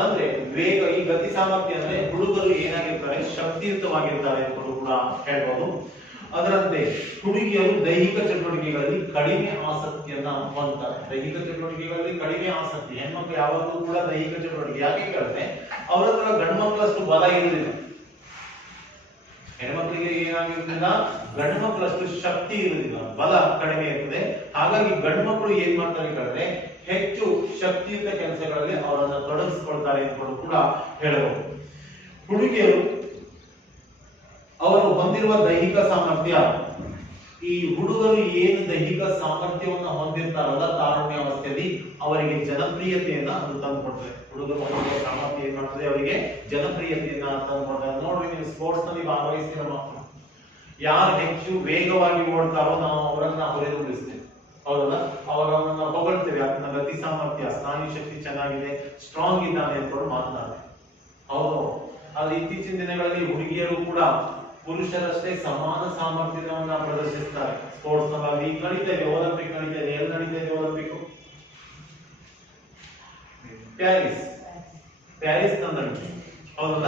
ಅಂದ್ರೆ ವೇಗ, ಈ ಗತಿ ಸಾಮರ್ಥ್ಯ ಅಂದ್ರೆ ಹುಡುಗರು ಏನಾಗಿರ್ತಾರೆ? ಶಕ್ತಿಯುತವಾಗಿರ್ತಾರೆ ಅಂತ ಕೂಡ ಹೇಳ್ಬೋದು. ಅದರಂತೆ ಹುಡುಗಿಯರು ದೈಹಿಕ ಚಟುವಟಿಕೆಗಳಲ್ಲಿ ಕಡಿಮೆ ಆಸಕ್ತಿಯನ್ನ ಹೊಂದ್ತಾರೆ. ದೈಹಿಕ ಚಟುವಟಿಕೆಗಳಲ್ಲಿ ಕಡಿಮೆ ಆಸಕ್ತಿ. ಹೆಣ್ಮಕ್ಳು ಯಾವಾಗಲೂ ಕೂಡ ದೈಹಿಕ ಚಟುವಟಿಕೆ, ಯಾಕೆ ಕೇಳಿದ್ರೆ ಅವರ ಹತ್ರ ಗಂಡು ಮಕ್ಕಳಷ್ಟು ಬಲ ಇರುವುದಿಲ್ಲ. ಹೆಣ್ಮಕ್ಳಿಗೆ ಏನಾಗಿರುವುದಿಲ್ಲ? ಗಂಡು ಮಕ್ಕಳಷ್ಟು ಶಕ್ತಿ ಇರುವುದಿಲ್ಲ, ಬಲ ಕಡಿಮೆ ಇರ್ತದೆ. ಹಾಗಾಗಿ ಗಂಡು ಮಕ್ಕಳು ಏನ್ ಮಾಡ್ತಾರೆ ಕೇಳಿದ್ರೆ ಹೆಚ್ಚು ಶಕ್ತಿಯುತ ಕೆಲಸಗಳಲ್ಲಿ ಅವರನ್ನ ತೊಡಗಿಸಿಕೊಳ್ತಾರೆ ಅಂತ ಕೂಡ ಹೇಳಬಹುದು. ಹುಡುಗಿಯರು ಅವರು ಹೊಂದಿರುವ ದೈಹಿಕ ಸಾಮರ್ಥ್ಯ, ಈ ಹುಡುಗರು ಏನು ದೈಹಿಕ ಸಾಮರ್ಥ್ಯವನ್ನ ಹೊಂದಿರ್ತಾರಲ್ಲ ತಾರುಣ್ಯಾವಸ್ಥೆಯಲ್ಲಿ, ಅವರಿಗೆ ಜನಪ್ರಿಯತೆಯನ್ನ ಅದು ತಂದುಕೊಡ್ತದೆ. ಹುಡುಗರು ಹೊಂದಿರುವ ಸಾಮರ್ಥ್ಯ ಏನ್ ಮಾಡ್ತದೆ? ಅವರಿಗೆ ಜನಪ್ರಿಯತೆಯನ್ನ ತಂದುಕೊಡ್ತದೆ. ನೋಡ್ರಿ, ನೀವು ಸ್ಪೋರ್ಟ್ಸ್ ನಲ್ಲಿ ಭಾಗವಹಿಸ್ತೀರ ಮಕ್ಕಳು, ಯಾರು ಹೆಚ್ಚು ವೇಗವಾಗಿ ಓಡ್ತಾರೋ ನಾವು ಅವರನ್ನ ಹೊರತುಪಡಿಸ್ತೇವೆ, ಹೌದಲ್ಲ? ಅವರನ್ನ ಹೊಗಳ್ತೇವೆ, ಅದನ್ನ ಗತಿ ಸಾಮರ್ಥ್ಯ, ಸ್ನಾಯು ಶಕ್ತಿ ಚೆನ್ನಾಗಿದೆ, ಸ್ಟ್ರಾಂಗ್ ಇದ್ದಾನೆ ಅಂತ ಮಾತನಾಡ್ತೇವೆ. ಹೌದು. ಆದ್ರೆ ಇತ್ತೀಚಿನ ದಿನಗಳಲ್ಲಿ ಹುಡುಗಿಯರು ಕೂಡ ಪುರುಷರಷ್ಟೇ ಸಮಾನ ಸಾಮರ್ಥ್ಯವನ್ನ ಪ್ರದರ್ಶಿಸ್ತಾರೆ. ಸ್ಪೋರ್ಟ್ಸ್ ನಲ್ಲಿ ನಡೀತಾ ಇದೆ, ಒಲಿಂಪಿಕ್ ನಡೀತಾ ಇದೆ. ಎಲ್ಲಿ ನಡೀತಾ ಇದೆ ಒಲಿಂಪಿಕ್? ಪ್ಯಾರಿಸ್ ನಲ್ಲಿ ನಡೀತಿದೆ, ಹೌದಲ್ಲ?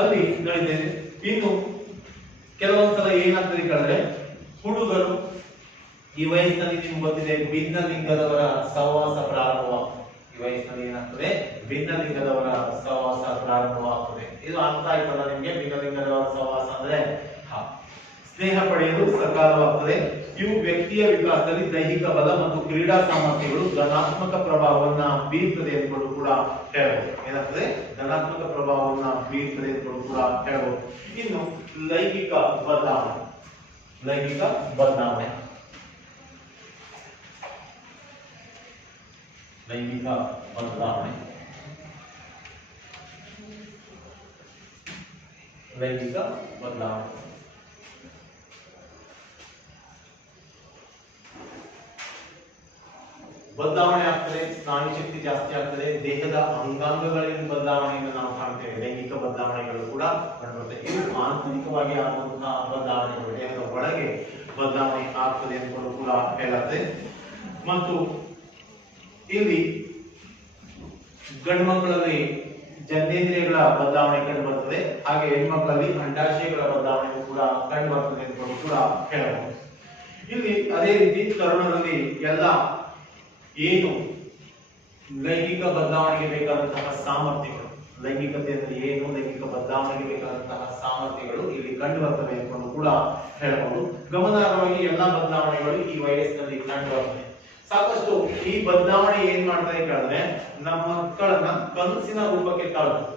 ಅಲ್ಲಿ ನಡೀತಾ ಇದೆ. ಇನ್ನು ಕೆಲವೊಂದ್ಸಲ ಏನಾಗ್ತದೆ ಕೇಳಿದ್ರೆ, ಹುಡುಗರು ಈ ವಯಸ್ಸಿನಲ್ಲಿ ನಿಮ್ಗೆ ಗೊತ್ತಿದೆ ಭಿನ್ನ ಲಿಂಗದವರ ಸಹವಾಸ ಪ್ರಾರಂಭವಾಗ್ತದೆ. ಈ ವಯಸ್ಸಿನಲ್ಲಿ ಏನಾಗ್ತದೆ? ಭಿನ್ನ ಲಿಂಗದವರ ಸಹವಾಸ ಪ್ರಾರಂಭವಾಗ್ತದೆ. ಇದು ಅರ್ಥ ಆಯ್ತಲ್ಲ ನಿಮ್ಗೆ? ಭಿನ್ನ ಲಿಂಗದವರ ಸಹವಾಸ ಅಂದ್ರೆ ಸ್ನೇಹ ಪಡೆಯಲು ಸಕಾಲವಾಗ್ತದೆ. ಇವು ವ್ಯಕ್ತಿಯ ವಿಕಾಸದಲ್ಲಿ ದೈಹಿಕ ಬಲ ಮತ್ತು ಕ್ರೀಡಾ ಸಾಮರ್ಥ್ಯಗಳು ಧನಾತ್ಮಕ ಪ್ರಭಾವವನ್ನ ಬೀರ್ತದೆ ಎಂದು ಕೂಡ ಹೇಳಬಹುದು. ಏನಾಗ್ತದೆ? ಧನಾತ್ಮಕ ಪ್ರಭಾವವನ್ನ ಬೀರ್ತದೆ ಎಂದು ಕೂಡ ಹೇಳಬಹುದು. ಇನ್ನು ಲೈಂಗಿಕ ಬದಲಾವಣೆ. ಲೈಂಗಿಕ ಬದಲಾವಣೆ ಲೈಂಗಿಕ ಬದಲಾವಣೆ ಲೈಂಗಿಕ ಬದಲಾವಣೆ ಬದಲಾವಣೆ ಆಗ್ತದೆ. ಸ್ನಾಯು ಶಕ್ತಿ ಜಾಸ್ತಿ ಆಗ್ತದೆ. ದೇಹದ ಅಂಗಾಂಗಗಳಲ್ಲಿ ಬದಲಾವಣೆಯನ್ನು ನಾವು ಕಾಣ್ತೇವೆ. ಲೈಂಗಿಕ ಬದಲಾವಣೆಗಳು ಕೂಡ ಕಂಡುಬರ್ತವೆ. ಇವು ಆಂತರಿಕವಾಗಿ ಆಗುವಂತಹ ಬದಲಾವಣೆಗಳು, ದೇಹದ ಒಳಗೆ ಬದಲಾವಣೆ ಆಗ್ತದೆ ಎಂದು ಕೂಡ ಹೇಳುತ್ತೆ. ಮತ್ತು ಇಲ್ಲಿ ಗಂಡು ಮಕ್ಕಳಲ್ಲಿ ಜನನೇಂದ್ರಿಯಗಳ ಬದಲಾವಣೆ ಕಂಡು ಬರ್ತದೆ. ಹಾಗೆ ಹೆಣ್ಮಕ್ಕಳಲ್ಲಿ ಅಂಡಾಶಯಗಳ ಬದಲಾವಣೆ ಕೂಡ ಕಂಡು ಬರ್ತದೆ ಎಂದು ಕೂಡ ಹೇಳಬಹುದು. ಇಲ್ಲಿ ಅದೇ ರೀತಿ ತರುಣರಲ್ಲಿ ಎಲ್ಲ ಏನು ಲೈಂಗಿಕ ಬದಲಾವಣೆಗೆ ಬೇಕಾದಂತಹ ಸಾಮರ್ಥ್ಯಗಳು, ಲೈಂಗಿಕತೆ ಅಂದ್ರೆ ಏನು, ಲೈಂಗಿಕ ಬದಲಾವಣೆಗೆ ಬೇಕಾದಂತಹ ಸಾಮರ್ಥ್ಯಗಳು ಇಲ್ಲಿ ಕಂಡು ಬರ್ತವೆ ಎಂದು ಕೂಡ ಹೇಳಬಹುದು. ಗಮನಾರ್ಹವಾಗಿ ಎಲ್ಲಾ ಬದಲಾವಣೆಗಳು ಈ ವಯಸ್ಸಿನಲ್ಲಿ ಕಂಡು ಬರ್ತವೆ. ಸಾಕಷ್ಟು ಈ ಬದಲಾವಣೆ ಏನ್ ಮಾಡ್ತಾರೆ ಕೇಳಿದ್ರೆ, ನಮ್ಮ ಮಕ್ಕಳನ್ನ ಕನಸಿನ ರೂಪಕ್ಕೆ ತಳ್ಳುತ್ತೆ.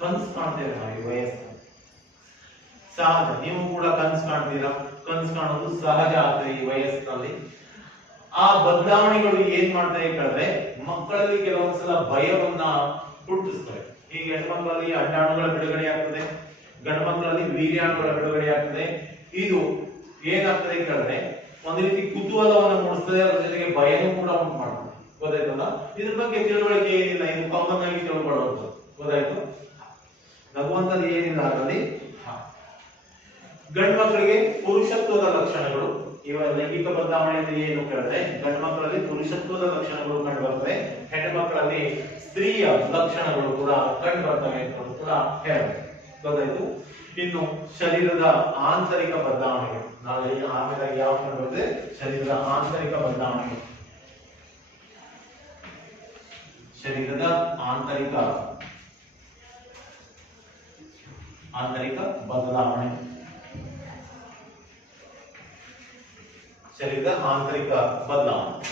ಕನಸು ಕಾಣ್ತೇವೆ ನಾವು ಈ ವಯಸ್ಸಿನಲ್ಲಿ, ಸಹಜ. ನೀವು ಕೂಡ ಕನಸು ಕಾಣ್ತೀರಾ. ಕನಸು ಕಾಣೋದು ಸಹಜ ಆಗ್ತದೆ ಈ ವಯಸ್ಸಿನಲ್ಲಿ. ಆ ಬದಲಾವಣೆಗಳು ಏನ್ ಮಾಡ್ತವೆ ಕೇಳಿದ್ರೆ, ಮಕ್ಕಳಲ್ಲಿ ಕೆಲವೊಂದ್ಸಲ ಭಯವನ್ನ ಹುಟ್ಟಿಸ್ತವೆ. ಈಗ ಹೆಣ್ಮಕ್ಳಲ್ಲಿ ಅಂಡಾಣುಗಳ ಬಿಡುಗಡೆ ಆಗ್ತದೆ, ಗಂಡು ಮಕ್ಕಳಲ್ಲಿ ವೀರ್ಯಾಣುಗಳ ಬಿಡುಗಡೆ ಆಗ್ತದೆ. ಇದು ಏನಾಗ್ತದೆ ಕೇಳಿದ್ರೆ, ಒಂದು ರೀತಿ ಕುತೂಹಲವನ್ನು ಮೂಡಿಸ್ತದೆ, ಅದ್ರ ಜೊತೆಗೆ ಭಯನೂ ಕೂಡ ಉಂಟು ಮಾಡ್ತದೆ. ಗೊತ್ತಾಯ್ತಲ್ಲ? ಇದ್ರ ಬಗ್ಗೆ ತಿಳುವಳಿಕೆ ಏನಿಲ್ಲ, ಇದು ಕಾಮನ್ ಆಗಿ ತಿಳ್ಕೊಳ್ಳೋದು. ಗೊತ್ತಾಯ್ತು? ನಗುವಂತದ್ದು ಏನಿಲ್ಲ ಅದರಲ್ಲಿ. ಗಂಡು ಮಕ್ಕಳಿಗೆ ಪುರುಷತ್ವದ ಲಕ್ಷಣಗಳು, ಇವ ಲೈಂಗಿಕ ಬದಲಾವಣೆಯಲ್ಲಿ ಏನು ಕೇಳಿದ್ರೆ, ಗಂಡು ಮಕ್ಕಳಲ್ಲಿ ಪುರುಷತ್ವದ ಲಕ್ಷಣಗಳು ಕಂಡು ಬರ್ತವೆ, ಹೆಣ್ಣು ಮಕ್ಕಳಲ್ಲಿ ಸ್ತ್ರೀಯ ಲಕ್ಷಣಗಳು ಕೂಡ ಕಂಡು ಬರ್ತವೆ ಅಂತ ಕೂಡ ಹೇಳಬಹುದು. ಗೊತ್ತಾಯ್ತು? ಇನ್ನು ಶರೀರದ ಆಂತರಿಕ ಬದಲಾವಣೆಗಳು, ನಾವು ಆಮೇಲೆ ಯಾವ ಕಂಡು ಬರ್ತದೆ? ಶರೀರದ ಆಂತರಿಕ ಬದಲಾವಣೆಗಳು. ಶರೀರದ ಆಂತರಿಕ ಬದಲಾವಣೆ. ಶರೀರದ ಆಂತರಿಕ ಬದಲಾವಣೆ.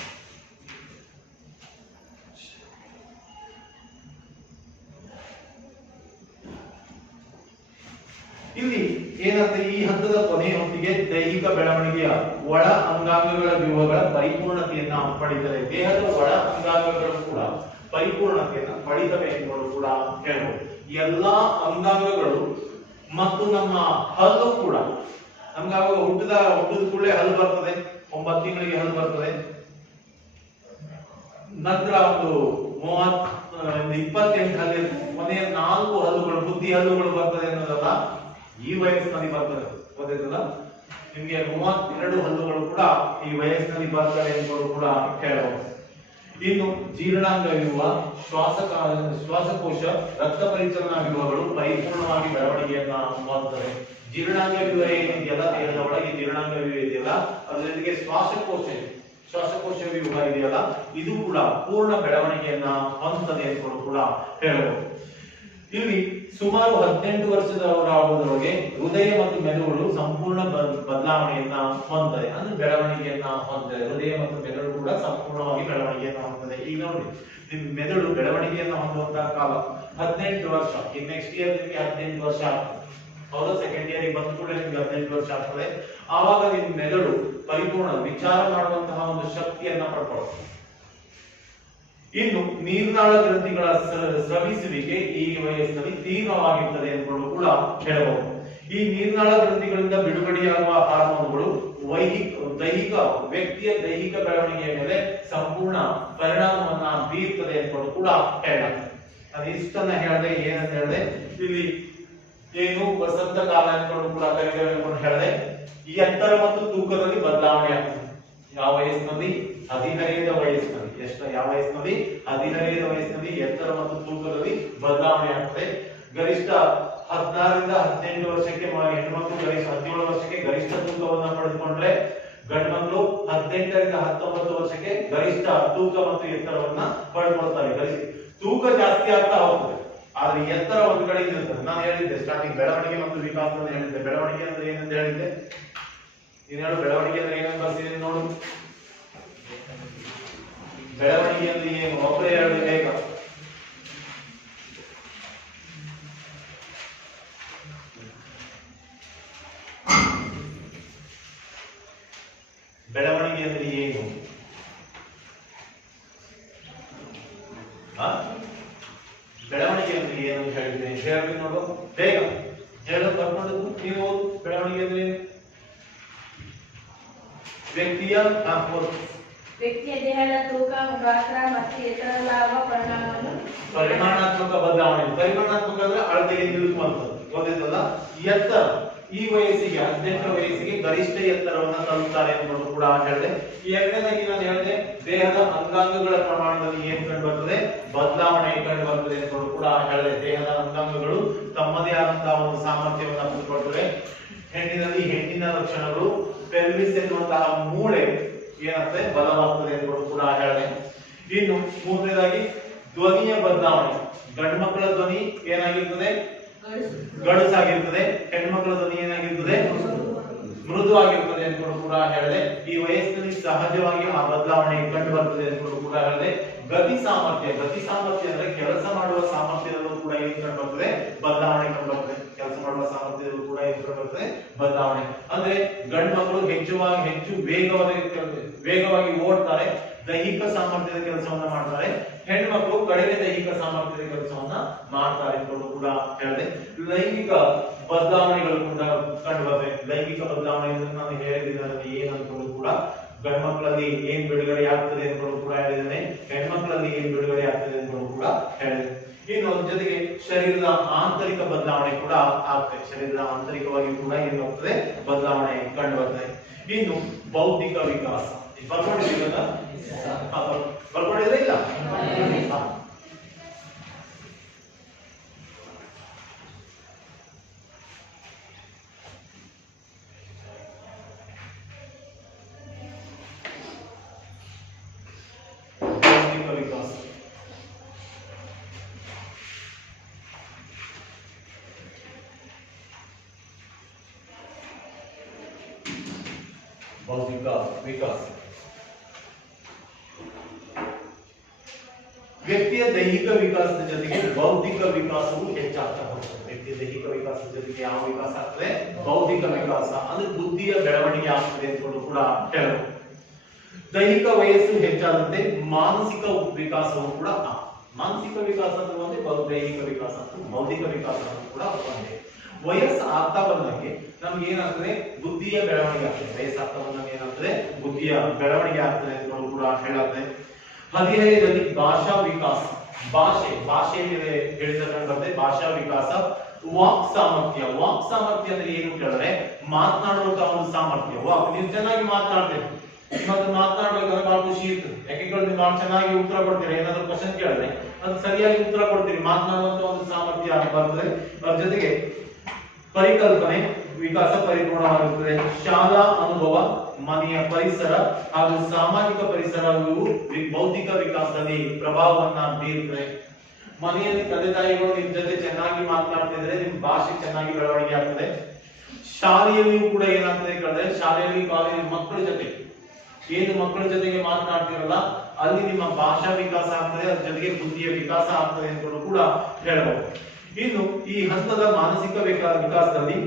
ಇಲ್ಲಿ ಏನಾಗ್ತದೆ, ಈ ಹಂತದ ಕೊನೆಯ ಹೊತ್ತಿಗೆ ದೈಹಿಕ ಬೆಳವಣಿಗೆಯ ಒಳ ಅಂಗಾಂಗಗಳ ವ್ಯೂಹಗಳ ಪರಿಪೂರ್ಣತೆಯನ್ನ ಪಡಿತದೆ. ದೇಹದ ಒಳ ಅಂಗಾಂಗಗಳು ಕೂಡ ಪರಿಪೂರ್ಣತೆಯನ್ನ ಪಡಿತವೆ ಎಂದು ಕೂಡ ಹೇಳಬಹುದು. ಎಲ್ಲಾ ಅಂಗಾಂಗಗಳು ಮತ್ತು ನಮ್ಮ ಹಲ್ಲು ಕೂಡ, ನಮ್ಗೆ ಆವಾಗ ಹುಟ್ಟಿದ ಕೂಡಲೇ ಹಲ್ಲು ಬರ್ತದೆ, 9 ತಿಂಗಳಿಗೆ ಹಲ್ಲು ಬರ್ತದೆ. ನಂತರ ಒಂದು 28 ಹಲ್ಲು, ಕೊನೆಯ 4 ಹಲ್ಲುಗಳು, ಬುದ್ಧಿ ಹಲ್ಲುಗಳು ಬರ್ತದೆ ಅನ್ನೋದಲ್ಲ, ಈ ವಯಸ್ಸಿನಲ್ಲಿ ಬರ್ತದೆ. ಗೊತ್ತಾಯ್ತಲ್ಲ? ನಿಮ್ಗೆ 32 ಹಲ್ಲುಗಳು ಕೂಡ ಈ ವಯಸ್ಸಿನಲ್ಲಿ ಬರ್ತವೆ ಎಂದು ಕೂಡ ಹೇಳಬಹುದು. ಇನ್ನು ಜೀರ್ಣಾಂಗ ವ್ಯೂಹ, ಶ್ವಾಸಕೋಶ, ರಕ್ತ ಪರಿಚಲನಾ ವ್ಯೂಹಗಳು ಪರಿಪೂರ್ಣವಾಗಿ ಬೆಳವಣಿಗೆಯನ್ನ ಹೊಂದುತ್ತವೆ. ಜೀರ್ಣಾಂಗ ವ್ಯೂಹ ಏನಿದೆಯಲ್ಲ, ದೇಹದ ಒಳಗೆ ಜೀರ್ಣಾಂಗ ವ್ಯೂಹ ಇದೆಯಲ್ಲ, ಅದ್ರ ಜೊತೆಗೆ ಶ್ವಾಸಕೋಶ ವ್ಯೂಹ ಇದೆಯಲ್ಲ, ಇದು ಕೂಡ ಪೂರ್ಣ ಬೆಳವಣಿಗೆಯನ್ನ ಹೊಂದುತ್ತದೆ ಎಂದು ಕೂಡ ಹೇಳಬಹುದು. ಇಲ್ಲಿ ಸುಮಾರು 18 ವರ್ಷದವರಾಗುವುದರೊಳಗೆ ಹೃದಯ ಮತ್ತು ಮೆದುಳು ಸಂಪೂರ್ಣ ಬದಲಾವಣೆಯನ್ನ ಹೊಂದುತ್ತದೆ, ಅಂದ್ರೆ ಬೆಳವಣಿಗೆಯನ್ನ ಹೊಂದುತ್ತದೆ. ಹೃದಯ ಮತ್ತು ಮೆದುಳು ಕೂಡ ಸಂಪೂರ್ಣವಾಗಿ ಬೆಳವಣಿಗೆಯನ್ನ ಹೊಂದುತ್ತದೆ. ಈಗ ನೋಡಿ, ನಿಮ್ ಮೆದುಳು ಬೆಳವಣಿಗೆಯನ್ನ ಹೊಂದುವಂತಹ ಕಾಲ 18 ವರ್ಷ. ಈ ನೆಕ್ಸ್ಟ್ ಇಯರ್ ನಿಮ್ಗೆ 18 ವರ್ಷ ಆಗ್ತದೆ. ಹೌದಾ? ಸೆಕೆಂಡ್ ಇಯರ್ ಬಂದ ಕೂಡ ನಿಮ್ಗೆ 18 ವರ್ಷ ಆಗ್ತದೆ. ಆವಾಗ ನಿಮ್ ಮೆದುಳು ಪರಿಪೂರ್ಣ ವಿಚಾರ ಮಾಡುವಂತಹ ಒಂದು ಶಕ್ತಿಯನ್ನ ಪಡ್ಕೊಳ್ಳುತ್ತೆ. ಇನ್ನು ನೀರ್ನಾಳ ಗ್ರಂಥಿಗಳ ಸ್ರವಿಸುವಿಕೆ ಈ ವಯಸ್ಸಿನಲ್ಲಿ ತೀವ್ರವಾಗಿರ್ತದೆ ಎಂದು ಕೂಡ ಹೇಳಬಹುದು. ಈ ನೀರ್ನಾಳ ಗ್ರಂಥಿಗಳಿಂದ ಬಿಡುಗಡೆಯಾಗುವ ಹಾರ್ಮೋನುಗಳು ದೈಹಿಕ ವ್ಯಕ್ತಿಯ ದೈಹಿಕ ಬೆಳವಣಿಗೆಯ ಮೇಲೆ ಸಂಪೂರ್ಣ ಪರಿಣಾಮವನ್ನ ಬೀರ್ತದೆ ಎಂದು ಕೂಡ ಹೇಳಲಾಗ್ತದೆ. ಅದು ಇಷ್ಟನ್ನ ಹೇಳಿದೆ. ಏನಂತ ಹೇಳಿದೆ, ಇಲ್ಲಿ ಏನು ವಸಂತ ಕಾಲ ಅನ್ಕೊಂಡು ಕೂಡ ಕರೀತೇವೆ ಅನ್ಕೊಂಡು ಹೇಳಿದೆ. ಈ ಎತ್ತರ ಮತ್ತು ತೂಕದಲ್ಲಿ ಬದಲಾವಣೆ ಆಗ್ತದೆ. ಯಾವ ವಯಸ್ಸಿನಲ್ಲಿ? ಹದಿಹರೆಯದ ವಯಸ್ಸಿನಲ್ಲಿ. ಯಾವ ವಯಸ್ಸಿನಲ್ಲಿ? ಹದಿಹರೆಯದ ವಯಸ್ಸಿನಲ್ಲಿ ಎತ್ತರ ಮತ್ತು ತೂಕದಲ್ಲಿ ಬದಲಾವಣೆ ಆಗ್ತದೆ. ಗರಿಷ್ಠ 16 ರಿಂದ 18 ವರ್ಷಕ್ಕೆ ಹೆಣ್ಮಕ್ಳು ಗರಿಷ್ಠ 17 ವರ್ಷಕ್ಕೆ ಗರಿಷ್ಠ ತೂಕವನ್ನ ಪಡೆದುಕೊಂಡ್ರೆ, ಗಂಡು ಮಕ್ಕಳು 18 ರಿಂದ 19 ವರ್ಷಕ್ಕೆ ಗರಿಷ್ಠ ತೂಕ ಮತ್ತು ಎತ್ತರವನ್ನ ಪಡೆದುಕೊಳ್ತಾರೆ. ತೂಕ ಜಾಸ್ತಿ ಆಗ್ತಾ ಹೋಗ್ತದೆ, ಆದ್ರೆ ಎತ್ತರ ಒಂದು ಕಡೆ ಇರ್ತದೆ. ನಾನು ಹೇಳಿದ್ದೆ ಸ್ಟಾರ್ಟಿಂಗ್ ಬೆಳವಣಿಗೆ ಮತ್ತು ವಿಕಾಸ ಅಂತ ಹೇಳಿದ್ದೆ. ಬೆಳವಣಿಗೆ ಅಂದ್ರೆ ಏನಂತ ಹೇಳಿದ್ದೆ? ಇನ್ನೇಳು ಬೆಳವಣಿಗೆ ಅಂದ್ರೆ ಏನಂತ ಬರ್ತೀನಿ ನೋಡು. ಬೆಳವಣಿಗೆ ಅಂದ್ರೆ ಏನು? ಒಬ್ಬರೇ ಹೇಳಿ ಬೇಗ. ಬೆಳವಣಿಗೆ ಅಂದ್ರೆ ಏನು? ಬೆಳವಣಿಗೆ ಅಂದ್ರೆ ಏನು ಅಂತ ಹೇಳಿದ್ರೆ ಹೇಳ್ತೀನಿ ನೋಡು ಬೇಗ. ಹೇಳೋದು ಬರ್ಕೊಂಡು ನೀವು ಬೆಳವಣಿಗೆ ಅಂದ್ರೆ ವ್ಯಕ್ತಿಯ ದೇಹದ ತೂಕ, ಗಾತ್ರ ಮತ್ತು ಎತ್ತರದಲ್ಲಾಗುವ ಪರಿಮಾಣಾತ್ಮಕ ಬದಲಾವಣೆ. ಪರಿಮಾಣಾತ್ಮಕ ಅಂದ್ರೆ ಅಳತೆಗೆ ನಿಲ್ಲುವಂಥದ್ದು, ಗೊತ್ತಿದ್ದಲ್ಲ. ಎತ್ತರ ಈ ವಯಸ್ಸಿಗೆ 18 ವಯಸ್ಸಿಗೆ ಗರಿಷ್ಠ ಎತ್ತರವನ್ನ ತಲುಪ್ತಾರೆ ಅನ್ನೋದು ಕೂಡ ಹೇಳಿದೆ. ಈ ಎರಡನೇದಾಗಿ ನಾನು ಹೇಳಿದೆ ದೇಹದ ಅಂಗಾಂಗಗಳ ಪ್ರಮಾಣದಲ್ಲಿ ಏನ್ ಕಂಡು ಬರ್ತದೆ? ಬದಲಾವಣೆ ಕಂಡು ಬರ್ತದೆ ಅನ್ನೋದು ಕೂಡ ಹೇಳಿದೆ. ದೇಹದ ಅಂಗಾಂಗಗಳು ತಮ್ಮದೇ ಆದಂತಹ ಒಂದು ಸಾಮರ್ಥ್ಯವನ್ನ ಪಡೆದುಕೊಳ್ತವೆ. ಹೆಣ್ಣಿನಲ್ಲಿ ಹೆಣ್ಣಿನ ಲಕ್ಷಣಗಳು, ಪೆಲ್ವಿಸ್ ಎನ್ನುವಂತಹ ಮೂಳೆ ಏನಾಗ್ತದೆ? ಬಲವಾಗ್ತದೆ ಅನ್ನೋದು ಕೂಡ ಹೇಳಿದೆ. ಇನ್ನು ಮೂರನೇದಾಗಿ ಧ್ವನಿಯ ಬದಲಾವಣೆ. ಗಂಡು ಮಕ್ಕಳ ಧ್ವನಿ ಏನಾಗಿರ್ತದೆ? ಗಡುಸಾಗಿರ್ತದೆ. ಹೆಣ್ಮಕ್ಳ ಧ್ವನಿ ಏನಾಗಿರ್ತದೆ? ಮೃದು ಆಗಿರ್ತದೆ ಅಂತ ಕೂಡ ಹೇಳಿದೆ. ಈ ವಯಸ್ಸಿನಲ್ಲಿ ಸಹಜವಾಗಿ ಆ ಬದಲಾವಣೆ ಕಂಡು ಬರ್ತದೆ ಅಂತ ಕೂಡ ಹೇಳಿದೆ. ಗತಿ ಸಾಮರ್ಥ್ಯ ಅಂದ್ರೆ ಕೆಲಸ ಮಾಡುವ ಸಾಮರ್ಥ್ಯದಲ್ಲೂ ಕೂಡ ಏನು ಕಂಡು ಬರ್ತದೆ? ಬದಲಾವಣೆ ಕಂಡು ಬರ್ತದೆ. ಕೆಲಸ ಮಾಡುವ ಸಾಮರ್ಥ್ಯದಲ್ಲೂ ಕೂಡ ಏನು ಕಂಡು ಬರ್ತದೆ? ಬದಲಾವಣೆ. ಅಂದ್ರೆ ಗಂಡು ಮಕ್ಕಳು ಹೆಚ್ಚು ವೇಗವಾಗಿ ಓಡ್ತಾರೆ, ದೈಹಿಕ ಸಾಮರ್ಥ್ಯದ ಕೆಲಸವನ್ನ ಮಾಡ್ತಾರೆ. ಹೆಣ್ಮಕ್ಳು ಕಡಿಮೆ ದೈಹಿಕ ಸಾಮರ್ಥ್ಯದ ಕೆಲಸವನ್ನ ಮಾಡ್ತಾರೆ ಅಂತ ಕೂಡ ಹೇಳಿದೆ. ಲೈಂಗಿಕ ಬದಲಾವಣೆಗಳು ಕೂಡ ಕಂಡು ಬರ್ತವೆ. ಲೈಂಗಿಕ ಬದಲಾವಣೆ ನಾನು ಹೇಳಿದ್ದೀನಿ ಏನಂತೂ ಕೂಡ ಗಂಡು ಮಕ್ಕಳಲ್ಲಿ ಏನ್ ಬಿಡುಗಡೆ ಆಗ್ತದೆ ಅಂತ ಕೂಡ ಹೇಳಿದ್ದೇನೆ, ಹೆಣ್ಮಕ್ಳಲ್ಲಿ ಏನ್ ಬಿಡುಗಡೆ ಆಗ್ತದೆ ಅಂತ ಕೂಡ ಹೇಳಿದೆ. ಇನ್ನು ಜೊತೆಗೆ ಶರೀರದ ಆಂತರಿಕ ಬದಲಾವಣೆ ಕೂಡ ಆಗ್ತದೆ. ಶರೀರದ ಆಂತರಿಕವಾಗಿ ಕೂಡ ಏನಾಗ್ತದೆ? ಬದಲಾವಣೆ ಕಂಡು ಬರ್ತದೆ. ಇನ್ನು ಬೌದ್ಧಿಕ ವಿಕಾಸ ಬರ್ಕೊಂಡಿದ್ದೀರಲ್ಲ? ಬರ್ಕೊಂಡಿದ್ರೆ ಇಲ್ಲ ಬೌದ್ಧಿಕ ವಿಕಾಸ. ವ್ಯಕ್ತಿಯ ದೈಹಿಕ ವಿಕಾಸದ ಜೊತೆಗೆ ಬೌದ್ಧಿಕ ವಿಕಾಸವು ಹೆಚ್ಚಾಗ್ತಾ ಹೋಗ್ತದೆ. ವ್ಯಕ್ತಿಯ ದೈಹಿಕ ವಿಕಾಸದ ಜೊತೆಗೆ ಯಾವ ವಿಕಾಸ ಆಗ್ತದೆ? ಬೌದ್ಧಿಕ ವಿಕಾಸ ಅಂದ್ರೆ ಬುದ್ಧಿಯ ಬೆಳವಣಿಗೆ ಆಗ್ತದೆ ಅಂತ ಕೂಡ ಹೇಳಬಹುದು. ದೈಹಿಕ ವಯಸ್ಸು ಹೆಚ್ಚಾದಂತೆ ಮಾನಸಿಕ ವಿಕಾಸವು ಕೂಡ ಮಾನಸಿಕ ವಿಕಾಸ ಅಂದ್ರೆ ಒಂದೇ, ದೈಹಿಕ ವಿಕಾಸ ಅಂತ ಬೌದ್ಧಿಕ ವಿಕಾಸ ಅಂತ ಕೂಡ ಒಂದೇ. ವಯಸ್ಸು ಆಗ್ತಾ ಬಂದಂಗೆ ನಮ್ಗೆ ಏನಾಗ್ತದೆ? ಬುದ್ಧಿಯ ಬೆಳವಣಿಗೆ ಆಗ್ತದೆ. ವಯಸ್ಸು ಆಗ್ತಾ ಬಂದಂಗೆ ಏನಾಗ್ತದೆ? ಬುದ್ಧಿಯ ಬೆಳವಣಿಗೆ ಆಗ್ತದೆ ಅಂತ ಕೂಡ ಹೇಳುತ್ತೆ. ಹದಿಹರೆಯದಲ್ಲಿ ಭಾಷಾ ವಿಕಾಸ. ಭಾಷೆಯಲ್ಲಿ ಹೇಳಿದಂತೆ ಭಾಷಾ ವಿಕಾಸ. ವಾಕ್ ಸಾಮರ್ಥ್ಯ ಅಂದ್ರೆ ಏನು ಕೇಳಿದ್ರೆ ಮಾತನಾಡುವಂತಹ ಒಂದು ಸಾಮರ್ಥ್ಯ. ನೀವು ಚೆನ್ನಾಗಿ ಮಾತನಾಡ್ತೀರಿ, ನಿಮ್ಮದು ಮಾತನಾಡ್ಬೇಕಾದ್ರೆ ಬಹಳ ಖುಷಿ ಇರ್ತದೆ. ಯಾಕೆಂದ್ರೆ ನೀವು ಬಹಳ ಚೆನ್ನಾಗಿ ಉತ್ತರ ಕೊಡ್ತೀರಿ. ಏನಾದ್ರು ಕ್ವಶನ್ ಕೇಳಿದ್ರೆ ಅದು ಸರಿಯಾಗಿ ಉತ್ತರ ಕೊಡ್ತೀರಿ. ಮಾತನಾಡುವಂತ ಒಂದು ಸಾಮರ್ಥ್ಯ ಬರ್ತದೆ. ಅದ್ರ ಜೊತೆಗೆ ಪರಿಕಲ್ಪನೆ ವಿಕಾಸ ಪರಿಪೂರ್ಣವಾಗಿರುತ್ತದೆ. ಶಾಲಾ ಅನುಭವ, ಮನೆಯ ಪರಿಸರ ಹಾಗೂ ಸಾಮಾಜಿಕ ಪರಿಸರವು ಬೌದ್ಧಿಕ ವಿಕಾಸದಲ್ಲಿ ಪ್ರಭಾವವನ್ನ ಬೀರುತ್ತದೆ. ಮನೆಯಲ್ಲಿ ತಂದೆ ತಾಯಿಗಳು ನಿಮ್ ಜೊತೆ ಚೆನ್ನಾಗಿ ಮಾತನಾಡ್ತಿದ್ರೆ ನಿಮ್ ಭಾಷೆ ಚೆನ್ನಾಗಿ ಬೆಳವಣಿಗೆ ಆಗ್ತದೆ. ಶಾಲೆಯಲ್ಲಿಯೂ ಕೂಡ ಏನಾಗ್ತದೆ ಕೇಳಿದ್ರೆ ಶಾಲೆಯಲ್ಲಿ ಕಾಲೇಜ್ ಮಕ್ಕಳ ಜೊತೆಗೆ ಮಾತನಾಡ್ತಿರಲ್ಲ ಅಲ್ಲಿ ನಿಮ್ಮ ಭಾಷಾ ವಿಕಾಸ ಆಗ್ತದೆ. ಅದ್ರ ಜೊತೆಗೆ ಬುದ್ಧಿಯ ವಿಕಾಸ ಆಗ್ತದೆ ಅಂತ ಕೂಡ ಹೇಳಬಹುದು. ಇನ್ನು ಈ ಹಂತದ ಮಾನಸಿಕ ವಿಕಾಸದಲ್ಲಿ